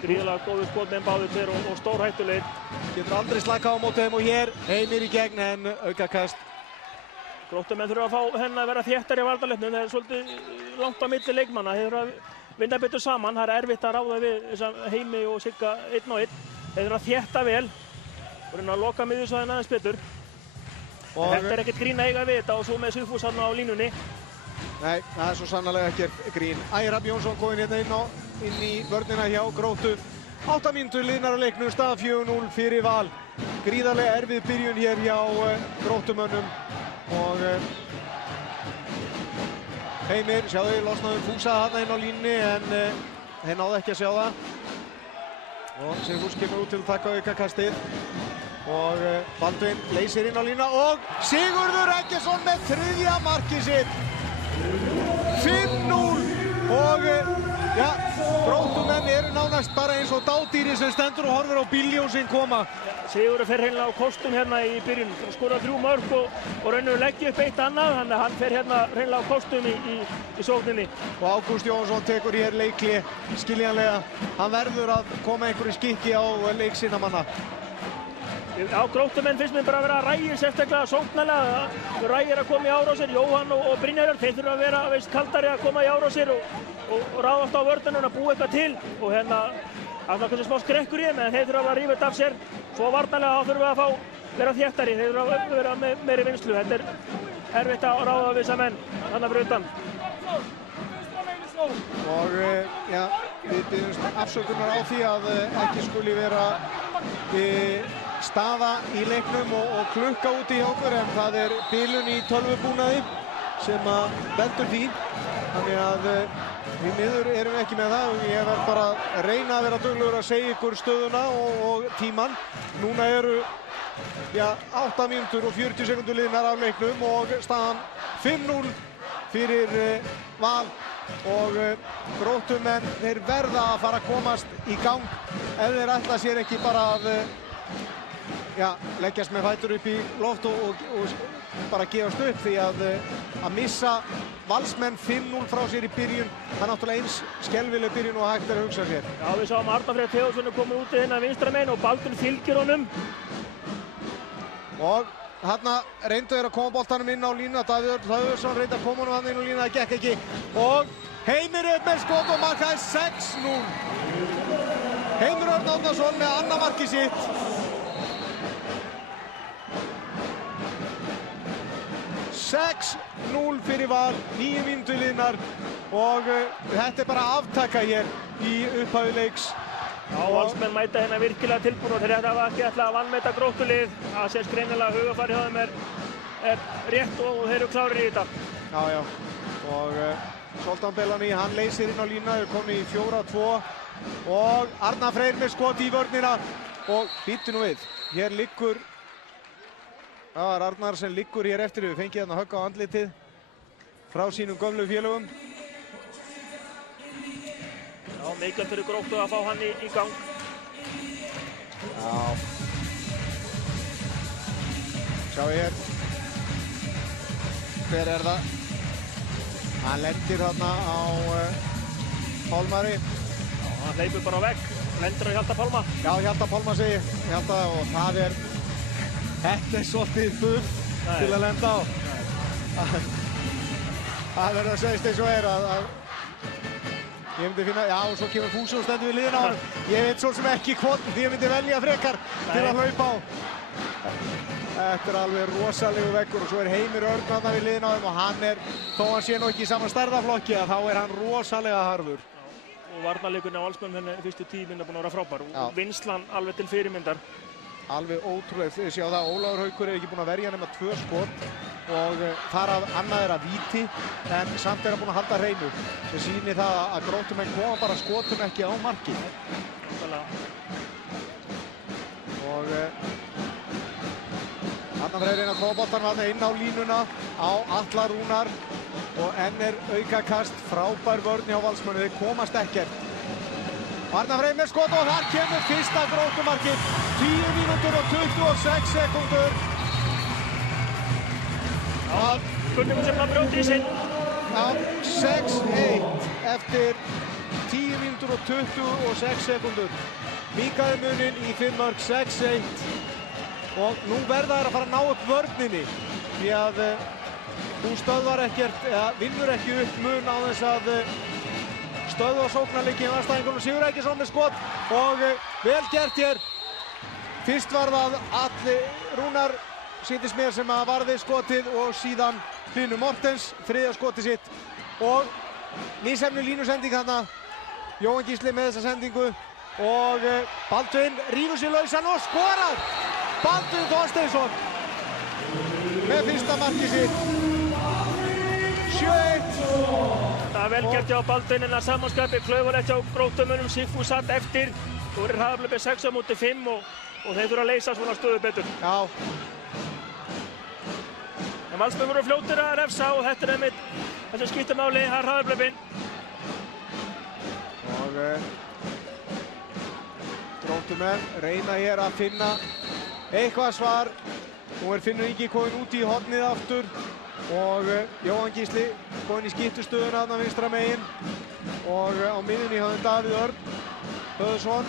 Gríðarlega góður skot með báðir tveir og stórhættulegir. Getur aldrei slakað á móti þeim og hér Heimir í gegn en aukakast. Gróttumenn þurfa að fá henni að vera þéttari í varnarleiknum, það er svolítið langt á milli leikmanna, þeir þurfa að vinna betur saman, það er erfitt að ráða við þessa Heimi og Sigga 1 á 1. Þeir þurfa að þétta vel og reyna að loka miðjusvæðina aðeins betur. Þetta er ekkert grín að eiga við þetta og svo með Sigfús hann á línunni. Nei, það er svo sannarlega ekkert grín. Ægir Hrafn Jónsson kominn hérna inn í vörnina hjá Gróttu. 8 mínútur liðnar á leiknum, staða 4-0 fyrir Val. Gríðarlega erfið byrjun hér hjá Gróttumönnum og Heimir, sjáðu, losnaði Fúsa þarna inn á línunni en þeir náðu ekki að sjá það. Og Sigfús kemur út til að taka aukakastið. Og Baldvin leysir inn á línuna og Sigurður Eggertsson með 3. markið sitt. 5-0 og ja, Gróttumenn eru nánast bara eins og dádýri sem stendur og horfir á bílljósin koma. Sigurður fer hreinlega á kostum hérna í byrjun, skorar 3 mörk og raunir leggja upp eitt annað, þannig að hann fer hérna hreinlega á kostum í sókninni. Og Ágúst Jónsson tekur hér leikli skiljanlega. Hann verður að koma einhverju skikki á leiksinamanna. Já, Gróttumenn finnst mér bara að vera að rægir sérstaklega sóknarlega. Rægir að koma í árásir, Jóhann og Brynjarður, þeir þurfa að vera veist kaldari að koma í árásir og ráðast á vörnunum að búa eitthvað til. Og hérna, það er kannski smá skrekkur í þeim, en þeir þurfa að rífa þetta af sér. Svo varnarlega þá þurfa að vera þéttari, þeir þurfa að vera með meiri vinslu. Þetta er erfitt að ráða við þessa menn, þarna fyrir utan. Og ja, við biðjumst afsökunar á því að ekki skuli vera staða í leiknum og klukka úti hjá okkur, en það er bilun í tölvubúnaði sem að veldur því. Þannig að við miður erum ekki með það og ég verð bara að reyna að vera duglegur að segja ykkur stöðuna og tíman. Núna eru 8 mínútur og 40 sekundur liðnar af leiknum og staðan 5-0 fyrir Val og Gróttumenn, þeir verða að fara að komast í gang ef þeir ætla sér ekki bara að leggjast með fætur upp í loft og bara gefast upp, því að missa Valsmenn 5-0 frá sér í byrjun, það er náttúrulega eins skelfileg byrjun og hægt er að hugsa sér. Já, við sáum Arnar Freyr Theóðsson komið út í hérna vinstra megin og Baldur fylgir honum. Og þarna reyndu þeir að koma boltanum inn á línu, Davíð Örn Hlöðversson reyndi að koma honum hann inn á línu, það gekk ekki. Og Heimir upp með skot og markaði 6-0. Heimir Örn Árnason með annað markið sitt. 6-0 fyrir Val, 9 mínútur liðnar og þetta er bara aftaka hér í upphafi leiks. Já, Valsmenn mæta hérna virkilega tilbúin og þeir hafa ekki ætlað að vanmeta Gróttulið. Það sést greinilega hugafari hjá þeim er rétt og þeir eru klárir í þetta. Já, og Zoltán Bellani, hann leysir inn á lína, er komið í 4-2 og Arnar Freyr með skot í vörnina og býttu nú við, hér liggur, það var Arnar sem liggur hér eftir, við fengið hann að högga á andlitið frá sínum gömlu félögum. Já, mikilvægt fyrir Gróttu að fá hann í gang. Já. Sjá hér. Hver er það? Hann lendir þarna á Pálmari. Já, hann hleypur bara á vegg, lendir á Hjalta Pálma. Já, Hjalta Pálma segi Hjalta og þetta er svolítið buff til að lenda á. Það verður að segist eins og er að ég myndi finna, já, og svo kemur Fúsi og stendur við liðina á hann. Ég veit svo sem ekki hvort ég myndi velja frekar til að hlaupa á. Þetta er alveg rosalegu veggur og svo er Heimir Örn þarna við liðina á þeim og hann er, þó hann sé nú ekki í sama stærðarflokki, þá er hann rosalega harður. Og varnarleikurinn á Valsmönnum fyrstu 10 mínútur búin að vera frábær og vinslan alveg til fyrirmyndar. alveg ótrúlegt. Þið sjá það, Ólafur Haukur ekki búinn að verja nema 2 skot og þar af annað að víti, en samt hann búinn að halda hreinu. Það sýnir það að Gróttumenn koma bara skotum ekki á markið. Og Arnar Freyr reyna að koma boltanum inn á línuna á Atla Rúnar og enn aukakast, frábær vörn hjá Valsmönnum, þeir komast ekkert. Arnar Freyr með skot og þar kemur fyrsta Gróttumarkið, 10 mínútur og 26 sekúndur. Gunni sem að brjóta í sinn. Já, 6-1 eftir 10 mínútur og 26 sekúndur. Minnkaði muninn í 5 mörk, 6-1. Og nú verða þær að fara að ná upp vörninni því að hún stöðvar ekkert, eða vinnur ekki upp mun á þess að stöðva sóknarleikinn í andstæðingunum. Sigur Ægisson með skot og vel gert hér. Fyrst var það Atli Rúnar sýndist mér sem að varði skotið og síðan Hlynur Mortens, þriðja skotið sitt. Og nýsemnu línusending þarna, Jóhann Gísli með þessa sendingu og Baldvin rífur sér lausan og skorar! Baldvin Þorsteinsson með fyrsta markið sitt. 7-1. Það er vel gert hjá Baldvin en að samanskapi klaufalegt hjá Gróttumönnum. Sigfús satt eftir. Þú er hraðaflöpið 6-5 og þeir þurfa að leysa svona stöðu betur. Já. En Valsmenn voru fljótir að refsa og þetta er einmitt þessu skiptamáli, það er hraðaflöpin. Og Gróttumenn reyna hér að finna eitthvað svar. Nú Finnur Ingi kominn út í hornið aftur og Jóhann Gísli kominn í skiptustöðuna þarna vinstra megin og á miðjunni hjá þeim Davíð Örn Böðursson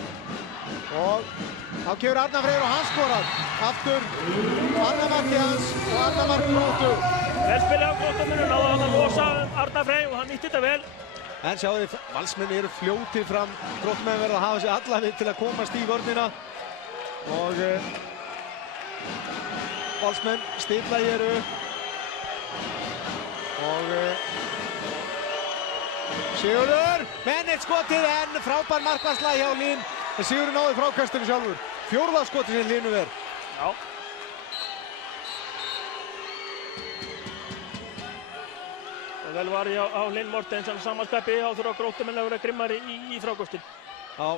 og þá kemur Arnar Freyr og hann skorar aftur. Annar markið hans og annar mark Gróttu. Vel spilað á Gróttumönnum, náðu hann að losa Arnar Freyr og hann nýtti þetta vel. En sjáu þið, Valsmenn eru fljótir fram. Gróttumenn verða að hafa sig alla við til að komast í vörnina og Valsmenn stilla hér upp og Sigurður með eitt skotið en frábær markvarsla hjá Hlyn. Sigurður náði frákastinu sjálfur. 4. skotið sem Hlynur ver. Já. Og vel var á Hlyn Mortens en samanskapi þá þurfa Gróttumenn að vera grimmari í frákastin. Já.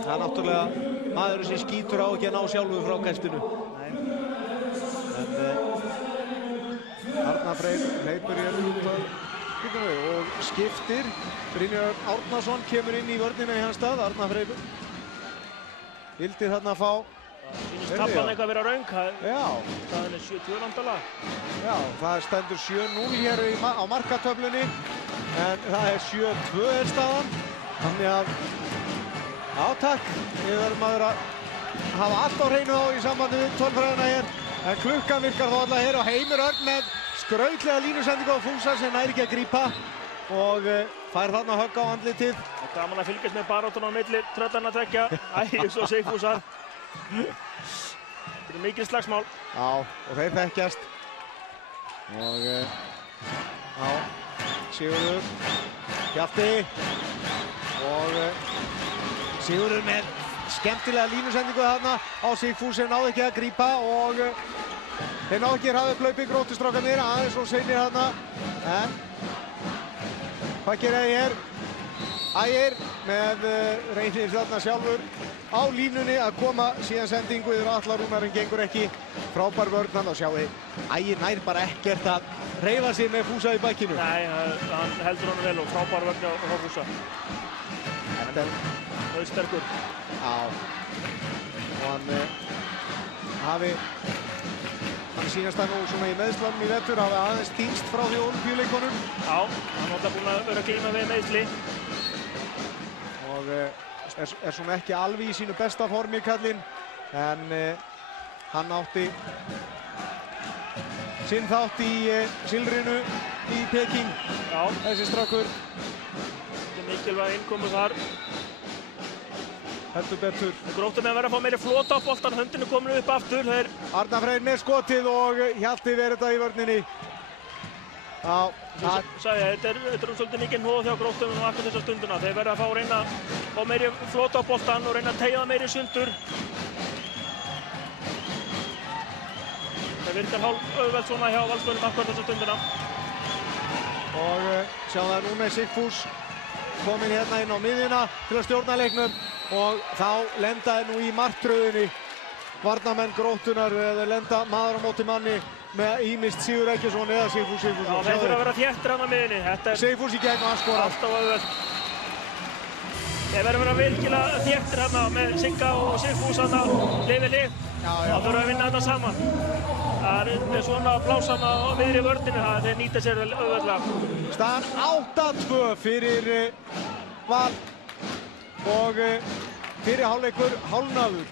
Það er náttúrulega maðurinn sem skýtur á ekki að ná sjálfu frákastinu. Arnar Freyr hleypur hér út og skiptir. Brynjar Árnason kemur inn í vörnina í hans stað. Arnar Freyr vildi þarna fá. Sýnist taplan eitthvað að vera raung. Já. Staðan er 7-2 vandalega. Já, það stendur 7-0 hér á markatöflunni. En það er 7-2 er staðan. Þannig að, já takk, við verðum að hafa allt á hreinu þá í sambandi við tölfræðina hér. En klukkan virkar þó alla hér og Heimir Örn með skrautlega línusendingu á Fúsa sem næri ekki að grípa og fær þarna högg á andlitið. Það er gaman að fylgjast með baráttuna á milli tröllanna tveggja, Ægis og Sigfúsar. Þetta er mikið slagsmál. Já, og þeir þekkjast. Og já, Sigurður, Hjalti og Sigurður með skemmtilega línusendingu þarna á Sigfús sem náði ekki að grípa og þeir náðu ekki að hraða upp hlaupið Gróttustrákarnir aðeins og seinir þarna. En hvað gera þeir hér? Ægir með reynir þarna sjálfur á línunni að koma síðan sendingu yfir Atla Rúnar en gengur ekki. Frábær vörn hann og sjáu Ægir nær bara ekkert að hreyfa sig með Fúsa í bakkinu. Nei, hann heldur hann vel og frábær vörn á Fúsa. Þetta er auðsterkur. Já, og hann sýnast það nú svona í meiðslunum í vetur, hafi aðeins týnst frá því Ólympíuleikunum. Já, hann var búinn að vera að glíma við meiðsli. Og er svona ekki alveg í sínu besta formi kallinn, en hann átti sinn þátt í silfrinu í Peking. Já. Þessi strákur. Þetta er mikilvæg innkomu þar. Heldur betur. Gróttumenn verða að fá meiri flota á boltan, höndin er komin upp aftur. Arnar Freyr með skotið og Hjalti verið þetta í vörninni. Já, þetta er svolítið mikið hnoð hjá Gróttumunum akkur þessa stunduna. Þeir verða að fá reyna að fá meiri flota á boltann og reyna að teygja meiri sundur. Það virkar hálf auðvelt svona hjá Valsmönnum akkur þessa stunduna. Og sjá það núna er Sigfús kominn hérna inn á miðjuna til að stjórna leiknum og þá lenda þeir nú í martröðinni. Varnarmenn Gróttunar lenda maður á móti manni með ýmist Sigur Eggertsson eða Sigfús Sigfússon. Já, þeir þurfa að vera þéttir hann á miðjunni. Sigfús í gegn og hann skorar. Alltaf auðvelt. Þeir verða að vera virkilega þéttir hérna með Sigga og Sigfús hérna lið við lið. Það þurfa að vinna þetta saman. Það er svona blásan á miðri vörðinu, þeir nýta sér vel auðveldlega. Staðan 8-2 fyrir Val og fyrir hálfleikur hálfnaður.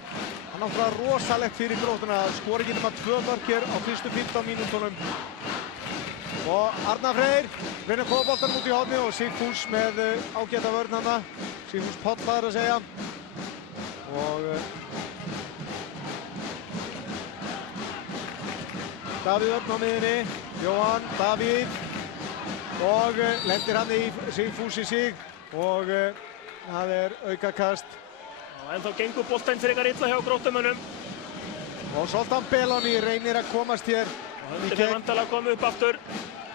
Það er náttúrulega rosalegt fyrir Gróttuna að skora ekki nema 2 mörk hér á fyrstu 15 mínútunum. Og Arnar Freyr reynir að koma boltanum út í hornið og Sigfús með ágæta vörn hana. Sigfús Páll það að segja. Og Davíð öfn á miðinni, Jóhann, Davíð og lendir hann í Sigfús í sig og það er aukakast. En þá gengur boltinn frekar illa hjá Gróttumönnum. Og Zoltán Belóni reynir að komast hér. Og höndin er vandalega að koma upp aftur.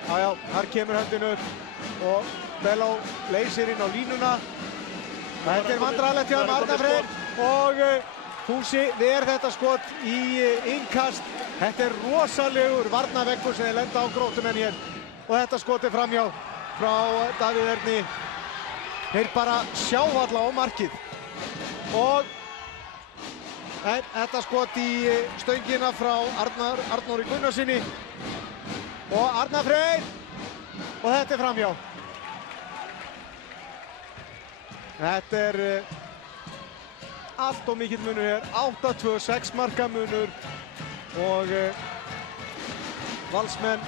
Já, þar kemur höndin upp og Beló leysir inn á línuna. Þetta er vandræðilegt hjá Arnar Freyr og Fúsi ver þetta skot í innkast. Þetta er rosalegur varnarveggur sem þeir lenda á Gróttumenn hér. Og þetta skot er framhjá frá Davíð Erni. Þeir bara sjá alla á markið. Og þetta skot í stöngina frá Arnóri Gunnarsinni. Og Arnar Freyr. Og þetta er framhjá. Þetta er allt og mikill munur hér. 8-2, 6 marka munur. Og Valsmenn,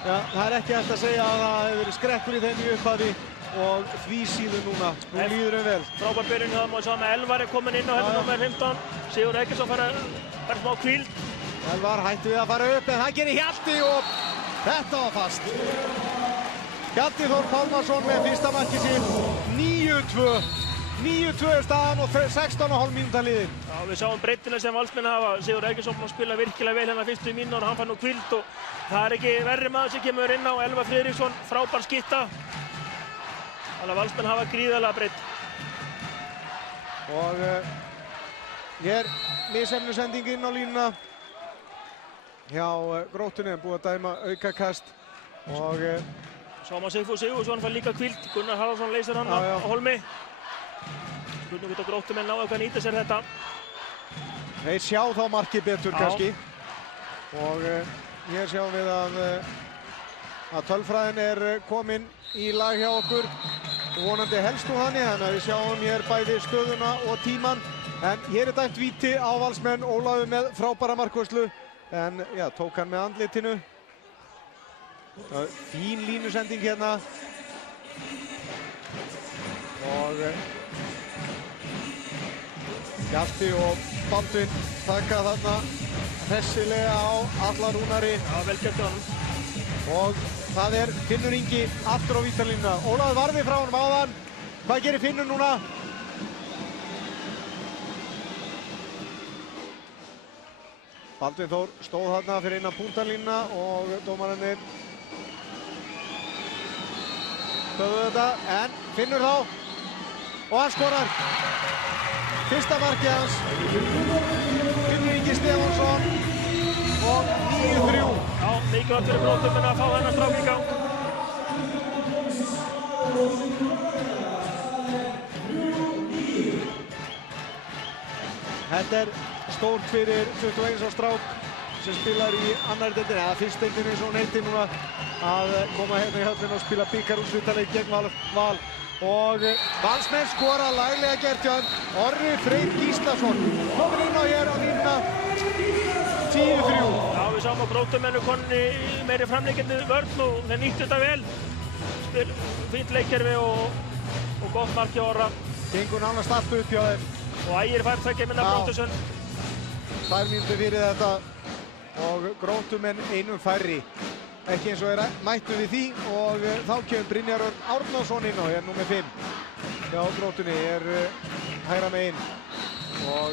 já, það er ekki hægt að segja að það hefur verið skrekkur í þeim í upphafi og því síður núna. Nú líður þeim vel. Frábær byrjun hjá þeim og sá með Elvar er kominn inn á hérna númer 15. Sigur Eggertsson fær smá hvíld. Elvar hætti við að fara upp en það gerir Hjalti og þetta var fast. Hjalti Þór Pálmarsson með fyrsta markið sitt. 9-2. 9-2 er staðan og 16,5 mínúta liðin. Já, við sáum breytina sem Valsmenn hafa. Sigur Eggertsson búinn að spila virkilega vel hérna fyrstu mínútur og hann fær nú hvíld og það er ekki verri maður sem kemur inn á. Elvar Friðriksson, frábær skytta. Þannig að Valsmenn hafa gríðarlega breytt. Og hér misefnusending inn á línuna hjá Gróttunni, búið að dæma aukakast og sáum að Sigfús Sigurðsson fær líka hvíld. Gunnar Haraldsson leysir hann á hólmi. Spurning hvort að Gróttumenn ná eitthvað að nýta sér þetta. Þeir sjá þá markið betur kannski. Og hér sjáum við að tölfræðin er komin í lag hjá okkur. Vonandi helst nú þannig, þannig að við sjáum hér bæði stöðuna og tíman. En hér er dæmt víti á Valsmenn. Ólafur með frábæra markvörslu. En já, tók hann með andlitinu. Fín línusending hérna. Og Hjalti og Baldvin taka þarna hressilega á alla Rúnari. Já, vel gert á hann. Og það er Finnur Ingi aftur á vítalínuna. Ólafur varði frá honum áðan. Hvað gerir Finnur núna? Baldvin Þór stóð þarna fyrir innan punktalínuna og dómararnir stöðu þetta, en Finnur þá og hann skorar. Fyrsta markið hans. Finnur Ingi Stefánsson og 9-3. Já, mikilvægt fyrir Gróttumenn að fá þennan strák í gang. Þetta er stórt fyrir 21 ára strák sem spilar í annarri deildinni, eða fyrst deildinni eins og hún heitir núna, að koma hérna í höfninu og spila bikarúrslitaleik gegn Val. Og Valsmenn skora laglega gert hjá hann. Orri Freyr Gíslason kominn inn á hér á línuna. 10-3. Já, við sáum að Gróttumenn er komin í meiri framleikandi vörn og þeir nýttu þetta vel. Fínt leikkerfi og gott mark hjá Orra. Gengur nánast allt upp hjá þeim. Og Ægir fær tveggja minna Bróttusson. 2 mínútur fyrir þetta og Gróttumenn einum færri. ekki eins og mættu við því og þá kemur Brynjar Örn Árnason inn á númer 5 hjá Gróttunni hægra megin og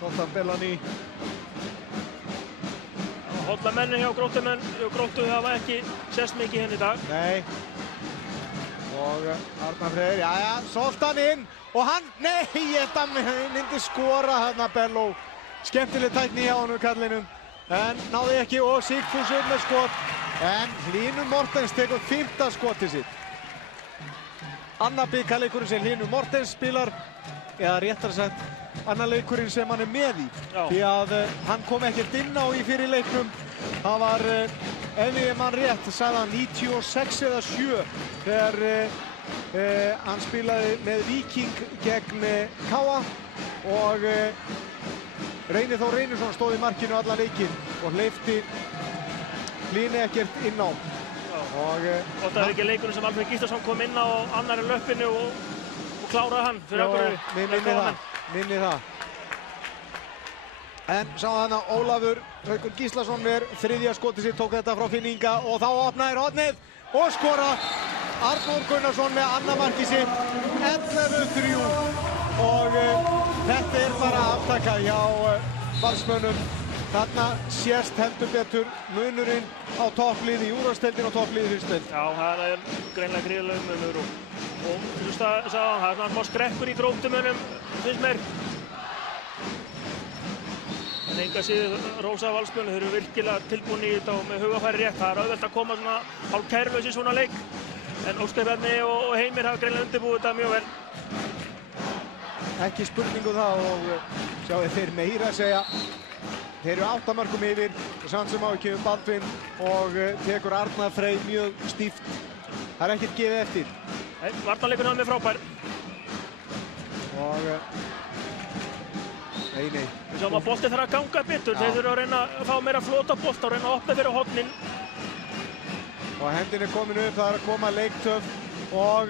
Zoltan Bellani. Holla menni hjá Gróttu hafa ekki sést mikið hérna í dag. Nei. Og Arnar Freyr, jæja, Zoltan inn og hann, nei, þetta myndi skora þarna Bello. Skemmtileg tækni hjá honum kallinum, en náði ekki og Sigfús með skot. En Hlynur Mortens tekur 5. skotið sitt. Annar bikarleikurinn sem Hlynur Mortens spilar, eða réttar sagt, annar leikurinn sem hann með í. Já. Því að hann kom ekkert inn á í fyrir leiknum. Það var, ef ég man rétt, sagði hann 96 eða 7 þegar hann spilaði með Víking gegn Káa og Reynir Þór Reynisson stóð í markinu allan leikinn og hleypti Hlyni ekkert inn á. Og það er ekki leikurinn sem Alfred Gíslason kom inn á annari löppinu og kláraði hann fyrir Akureyri. Minni það. En sá þarna Ólafur Haukur Gíslason með 3. skotið sitt, tók þetta frá Finninga og þá opnaði hornið og skora Arnór Gunnarsson með annað markið sitt, 11-3 og þetta bara aftaka hjá Valsmönnum. Þarna sést heldur betur munurinn á toppliði í úrvalsdeildinni og toppliði í fyrstudeild. Já, það er greinlega gríðarlegur munur og þú sagði hann, það er svona smá skrekkur í Gróttumönnum, finnst mér. En enga síður rósa Valsmönnum, þeir eru virkilega tilbúin í þetta og með hugafæri rétt. Það er auðvelt að koma svona hálf kærulaus í svona leik. En Óskar Bjarni og Heimir hafa greinlega undirbúið þetta mjög vel. Ekki spurningu það og sjáu þeir meira að segja. Þeir eru 8 mörkum yfir og samt sem á kemur Baldvin og tekur Arnar Freyr mjög stíft. Það er ekkert gefið eftir. Nei, varnarleikurinn var með frábær. Og nei. Við sjáum að boltinn þarf að ganga betur. Þeir þurfa að reyna að fá meira flota bolta og reyna að opna fyrir hornin. Og hendin komin upp, það er að koma leiktöf og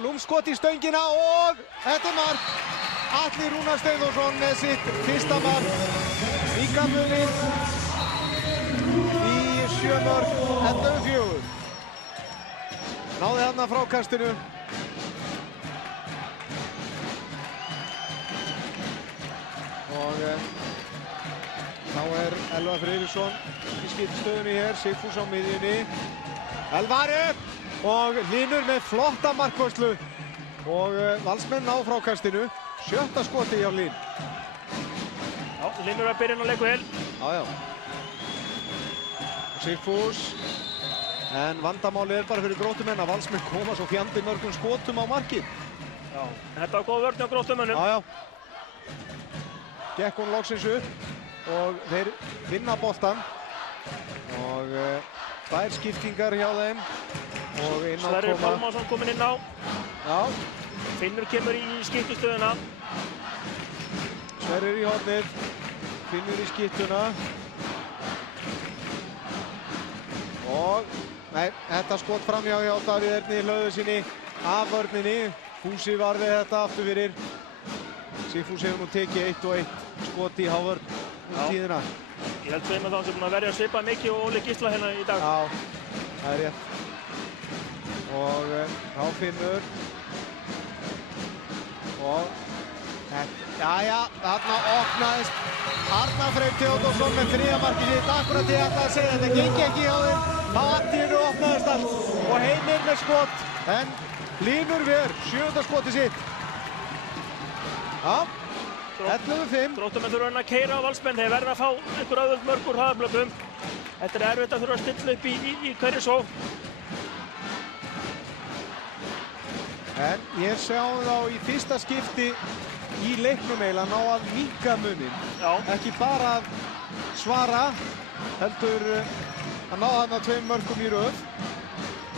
lúmskot í stöngina og þetta mark. Atli Rúnar Steinþórsson með sitt fyrsta mark í Gamlunni í 7 mörk, 11-4. Náði hann að frákastinu. Og þá Elvar Freyrisson í skiptstöðunni hér, Sigfús á miðjunni. Elvar upp og Hlynur með flotta markvörslu og Valsmenn ná frákastinu. 7. skoti hjá Hlyn. Já, Hlynur að byrja inn á leiku vel. Já. Sigfús. En vandamálið bara fyrir Gróttumenn að Valsmenn koma svo fjandi mörgum skotum á markið. Já, þetta var góð vörn á Gróttumönnum. Já. Gekk hún loksins upp og þeir vinna boltan. Og 2 skiptingar hjá þeim. Og inn á koma Sverrir Pálmason kominn inn á. Já. Finnur kemur í skiptustöðuna. Sverrir í hornið. Finnur í skiptuna. Og þetta skot framhjá hjá Davíð Erni Hlöðusyni af vörninni. Fúsi varði þetta aftur fyrir. Sigfús hefur nú tekið 1 og 1 skot í hávörn tíðina. Ég held sveim að það sem búin að verja svipað mikið og Óli Gísla hérna í dag. Já, það er rétt. Og þá Finnur. Og jæja, þarna opnaðist Arnar Freyr Theodórsson með 3. markið sitt. Akkurat ég ætla að segja þetta gengi ekki hjá þeim. Þá allt í hennu opnaðist allt og Heimir með skot. En Hlynur ver 7. skotið sitt. Já, 11-5. Gróttumenn þurfa að keyra á Valsmenn. Þeir verða að fá einhver auðvöld mörk úr hraðablöpum. Þetta er erfitt að þurfa að stilla upp í hverju svo. En ég sjá þá í fyrsta skipti í leiknum eiginlega ná að minnka muninn. Ekki bara að svara, heldur að ná þarna 2 mörkum í röð.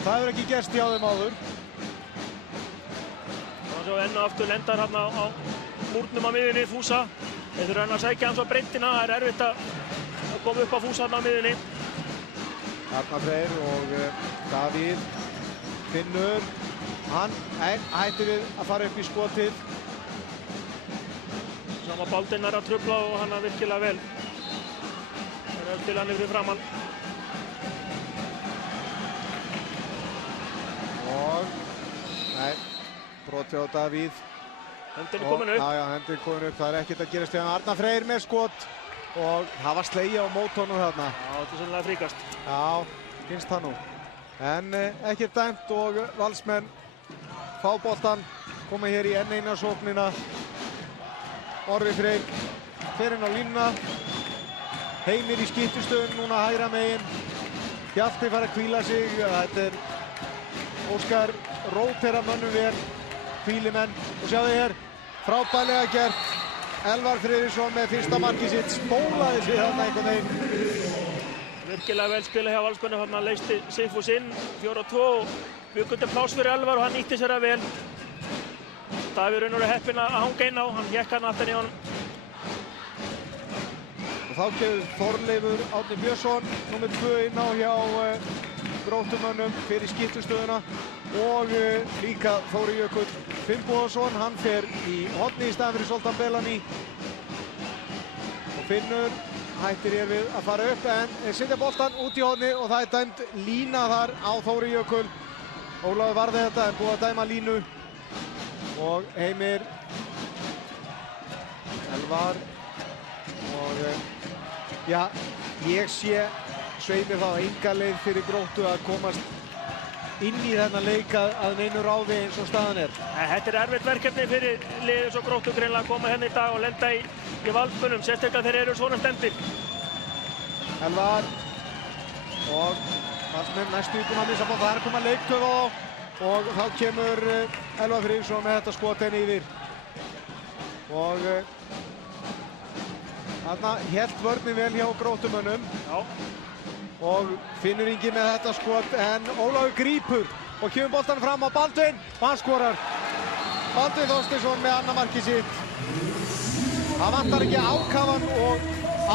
Það hefur ekki gerst hjá þeim áður. Og svo enn og aftur lendar hann á múrnum á miðjunni Fúsa. Þeir þurfa að sækja hans á breyttina. Það er erfitt að koma upp á Fúsa hann á miðjunni. Arnar Freyr og Davíð. Finnur. Hann hættir við að fara upp í skotið. Sama Baldvin er að trufla og hann er virkilega vel. Það er til hann yfir framann. Og, nei, broti á Davíð. Hendin komin upp. Já, hendin komin upp, það er ekkert að gerast hjá hann. Arnar Freyr með skot og það var slegið á mótónu þarna. Já, þetta er sannlega fríkast. Já, finnst það nú. En ekkert dæmt og Valsmenn fá boltann, koma hér í enn eina sóknina. Orri Freyr fer inn á línuna. Heimir í skyttustöðun núna hægra megin. Hjalti fara að hvíla sig. Þetta er Óskar rótera mönnum vel, hvílimenn. Og sjáðu hér, frábærlega gert. Elvar Friðriksson með fyrsta markið sitt, spólaði sig þarna einhvern veginn. Virkilega vel spila hjá Valsmönnum, hann leysti Sigfús inn, 4-2 og mjög pláss fyrir Elvar og hann nýtti sér það vel. Davíð raun og veru heppinn að hanga inn á, hann hékk hann aftan í honum. Og þá gefur Þorleifur Árni Björnsson númer 2 inn á hjá Gróttumönnum fyrir skiptustöðuna og líka Þóri Jökull Finnbogason, hann fer í horni í staðinn fyrir Zoltán Belani og Finnur hættir hér við að fara upp en setja boltan út í horni og það er dæmt lína þar á Þóri Jökull. Ólafur varði þetta en búið að dæma línu og Heimir Elvar og já, ég sé sveimir það á enga leið fyrir Gróttu að komast inn í þennan leik að neinu ráði eins og staðan er. Þetta er erfitt verkefni fyrir liðið eins og Gróttu greinilega að koma hérna í dag og lenda í Valsmönnum, sérstaklega þeir eru svona stendir. Elvar og Valsmenn næstu búin að missa bolta, það er komað leiktöf á og þá kemur Elvar Friðriksson með þetta skot henni yfir. Og þarna hélt vörnin vel hjá Gróttumönnum. Já. Og Finnur Ingi með þetta skot en Ólafur grípur og kemur boltan fram á Baldvin og hann skorar. Baldvin Þorsteinsson með annað markið sitt. Það vantar ekki ákafan og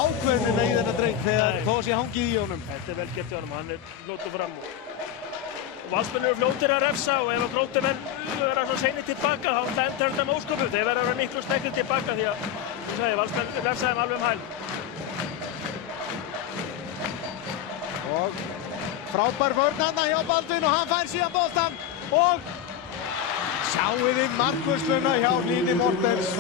ákveðni með í þennan dreng þegar þó sé hangið í honum. Þetta er vel gert hjá honum, hann er fljótur fram og Valsmenn eru fljótir að refsa og ef að Gróttumenn verða svo seinir tilbaka þá endur þetta með ósköpum. Þeir verða að vera miklu sterkir tilbaka því að, þú sagði, Valsmenn refsaði þeim alveg hæl. Og frábær vörn hjá Baldvin og hann fær síðan boltan og sjáið þið markvörsluna hjá Hlíni Mortens.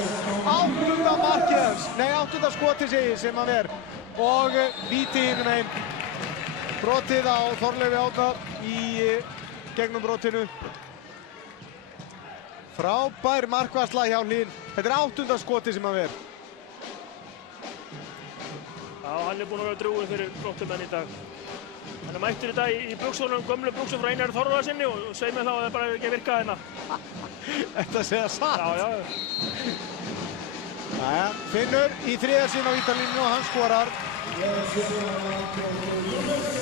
8. markið hans, nei 8. skoti segi sem hann er og víti hinum einn. Brotið á Þorleifi Árna í gegnum brotinu. Frábær markvarsla hjá Hlín. Þetta er 8. skoti sem hann er. Já, hann er búinn að vera drúgur fyrir Gróttumenn í dag. Hann er mættur í dag í buxunum, gömlu buxum frá Einari Þórðarsinni og sveimir þá að það bara ekki virkað hérna. Þetta segja satt. Já. Jæja, Finnur í þriðja sinn á vítalínu og hann skorar.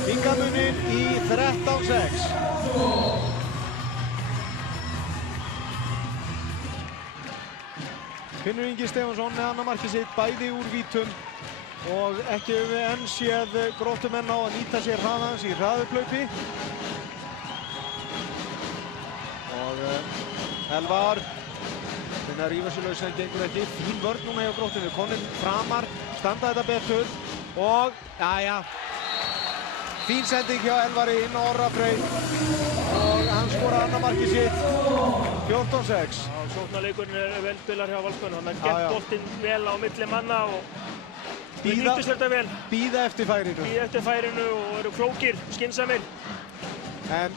Vingamunin í 13-6. Finnur Ingi Stefánsson með annað markið sitt bæði úr vítum og ekki höfum við enn séð Gróttumenn á að nýta sér hraðans í hraðuplaupi. Og Elvar finna að rífa sér laus en gengur ekki. Fín vörn núna hjá Gróttinu, koninn framar, standa þetta betur og jæja, fín sending hjá Elvari inn á Orra Freyr og hann skorar annað markið sitt, 14-6. Sóknarleikurinn er vel spilar hjá Valsmönnum, hann er gett boltinn vel á milli manna og þeir nýttust þetta vel. Bíða eftir færinu. Bíða eftir færinu og eru klókir, skynsamir. En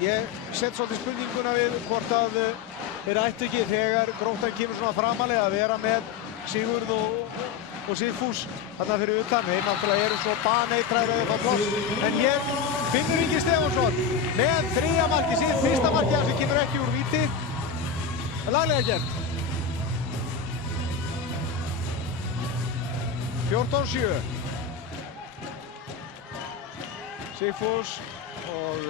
ég set svolítið spurninguna við hvort að þeir ættu ekki þegar Gróttan kemur svona framalega að vera með Sigurð og Sigfús þarna fyrir utan. Þeir náttúrulega eru svo baneitraðir að þeir fá pláss. En hér Finnur Ingi Stefánsson með þriðja markið sitt, fyrsta markið sem kemur ekki úr víti. Laglega gert. 14-7. Sigfús og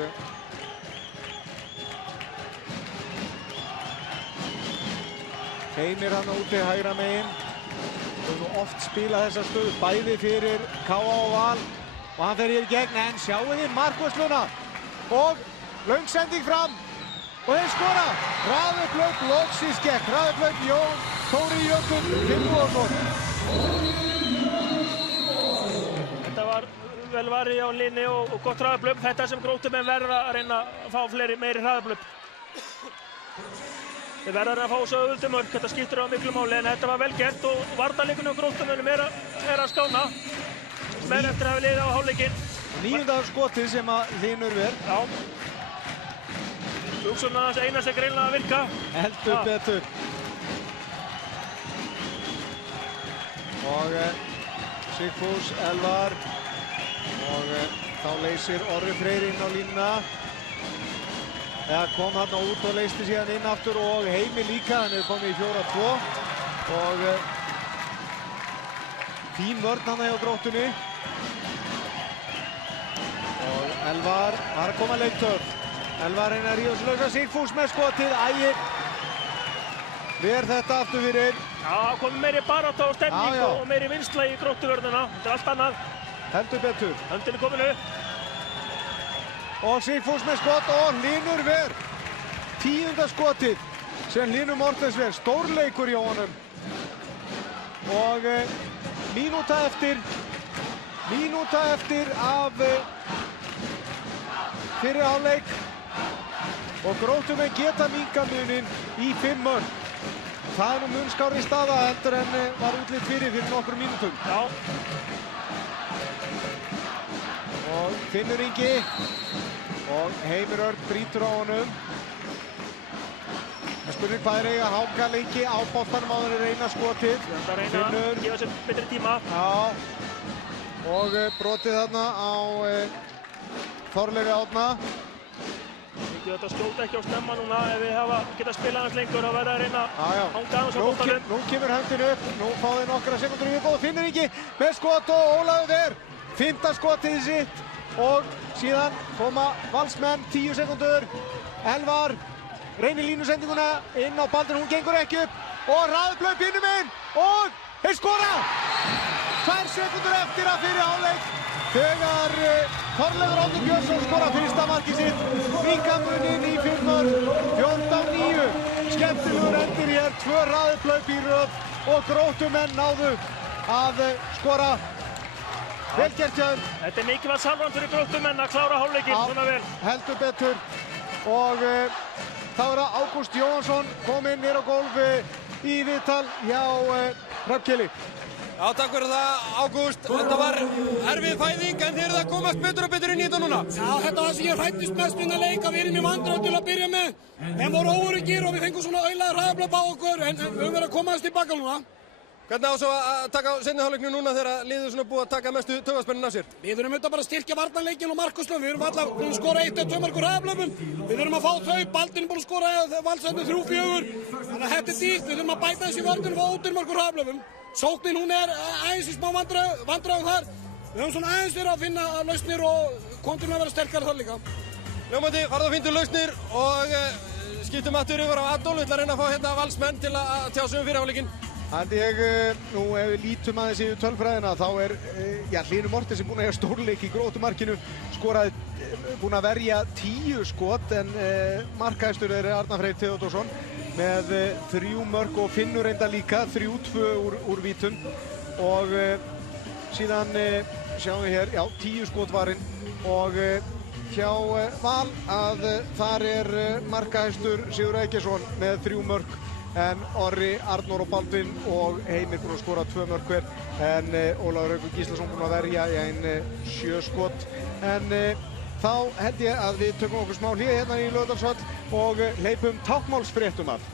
Heimir hann úti hægra megin. Við höfum oft spilað þessa stöðu bæði fyrir K.A. og Val og hann fer hér í gegn en sjáu þið markvörsluna og löng sending fram og þeir skora. Hraðuplaup loksins gegn, hraðuplaup Jón Þóri Jökull Finnbogason. Þetta var var vel varið á línni og gott hraðablöp. Þetta sem Gróttumenn verða að reyna að fá meiri hraðablöp. Þeir verða að fá svo auðvitað mörk, þetta skiptir á miklu máli, en þetta var vel gert og varnarleikurinn á Gróttumönnum er að skána. Menn eftir að hafa liðið á hálfleikinn. 9. skotið sem að Hlynur ver. Já. Hugsun aðeins eina sem greinlega að virka. Heldur betur. Og Sigfús Elvar og þá leysir Orri Freyr inn á línuna. Kom þarna út og leysti síðan inn aftur og Heimir líka, hann er komið í 4-2 og fín vörn hann hjá Gróttunni. Og Elvar var að koma leiktörn. Elvar reynar að rífa sig lausa. Sigfús með skotið, Ægir ver þetta aftur fyrir. Já, komið meiri barátta og stemning og meiri vinnsla í Gróttuvörnina. Þetta er allt annað. Heldur betur. Höndin er komin upp. Og Sigfús með skot og Hlynur ver. 10. skotið sem Hlynur Mortens ver. Stórleikur hjá honum. Og mínúta eftir af fyrri hálfleik. Og Gróttumenn geta minnkað muninn í 5 mörk. Það er nú mun skárri staða heldur en var útlit fyrir nokkrum mínútum. Já. Og Finnur Ingi og Heimir Örn brýtur á honum. Það spurning hvað er eiga Háka lengi á boltanum áður en reyna skotið. Það reyna að gefa sér betri tíma. Já. Og brotið þarna á Þorleifi Árna. Við getum þetta skjóta ekki á snemma núna. Ef við hafa getað spilað hans lengur þá verða að reyna að hanga aðeins á boltanum. Nú kemur höndin upp. Nú fá þeir nokkra sekundur í viðbóð. Finnur Ingi með skot og Ólafur ver. 5. skotið sitt. Og síðan koma Valsmenn 10 sekundur. Elvar reynir línusendinguna inn á Baldur. Hún gengur ekki upp. Og hraðablöp hinum inn. Og þeir skora! 2 sekundur eftir að fyrri hálfleik. Þegar Þorleifur Árni Björnsson skora fyrsta markið sitt. Minnka muninn í 5 mörk. 14-9. Skemmtilegur endir hér. 2 hraðablöp í röð. Og Gróttumenn náðu að skora. Vel gert hjá þeim. Þetta er mikilvægt sjálfan fyrir Gróttumenn að klára hálfleikinn svona vel. Heldur betur. Og þá er það Ágúst Jóhansson kominn niður á gólf í viðtal hjá Hrafnkeli. Já, takk fyrir það, Ágúst. Þetta var erfið fæðing, en þið eruð að komast betur og betur inn í þetta núna. Já, þetta var sem ég hræddist mest minna leik að við erum í vandræðum til að byrja með. Þeim voru óöruggir og við fengum svona auðlega hraðablöp á okkur, en við höfum verið að komast tilbaka núna. Hvernig á svo að taka á seinni hálfleiknum núna þegar liðið svona búið að taka mestu taugaspennina af sér? Við þurfum auðvitað bara að styrkja varnarleikinn og markúslöfum. Við erum alltaf búin að skora 1 eða 2 mark úr hraðablöpum. Við þurfum að fá þau, Baldvin er búin að skora Valsarnir 3-4. Þannig að þetta er dýrt. Við þurfum að bæta þessi vörnum og fá 8 mark úr hraðablöpum. Sóknin hún er aðeins í smá vandræðum þar. Við höfum svona aðeins verið að finna lausnir og kontum að vera sterkari þar líka. Ljómandi, farðu að finna lausnir og skiptum aftur yfir á Adolf. Við ætlum að reyna að fá hérna Valsmenn til að tjá sig fyrir hálfleikinn. Nú ef við lítum aðeins yfir tölfræðina þá er Hlynur Mortens búinn að eiga stórleik í Gróttumarkinu, skoraði, búinn að verja 10 skot en markahæstur er Arnar Freyr Theodórsson með 3 mörk og Finnur reynda líka 3-2 úr vítum og síðan sjáum við hér, 10 skot varinn og hjá Val að þar er markahæstur Sigurður Eggjesson með 3 mörk en Orri, Arnór og Baldvin og Heimir búinn að skora 2 mörk hver en Ólafur Haukur Gíslason búinn að verja í ein 7 skot en þá held ég að við tökum okkur smá hlé hérna í Laugardalshöll og hleypum táknmálsfréttum af.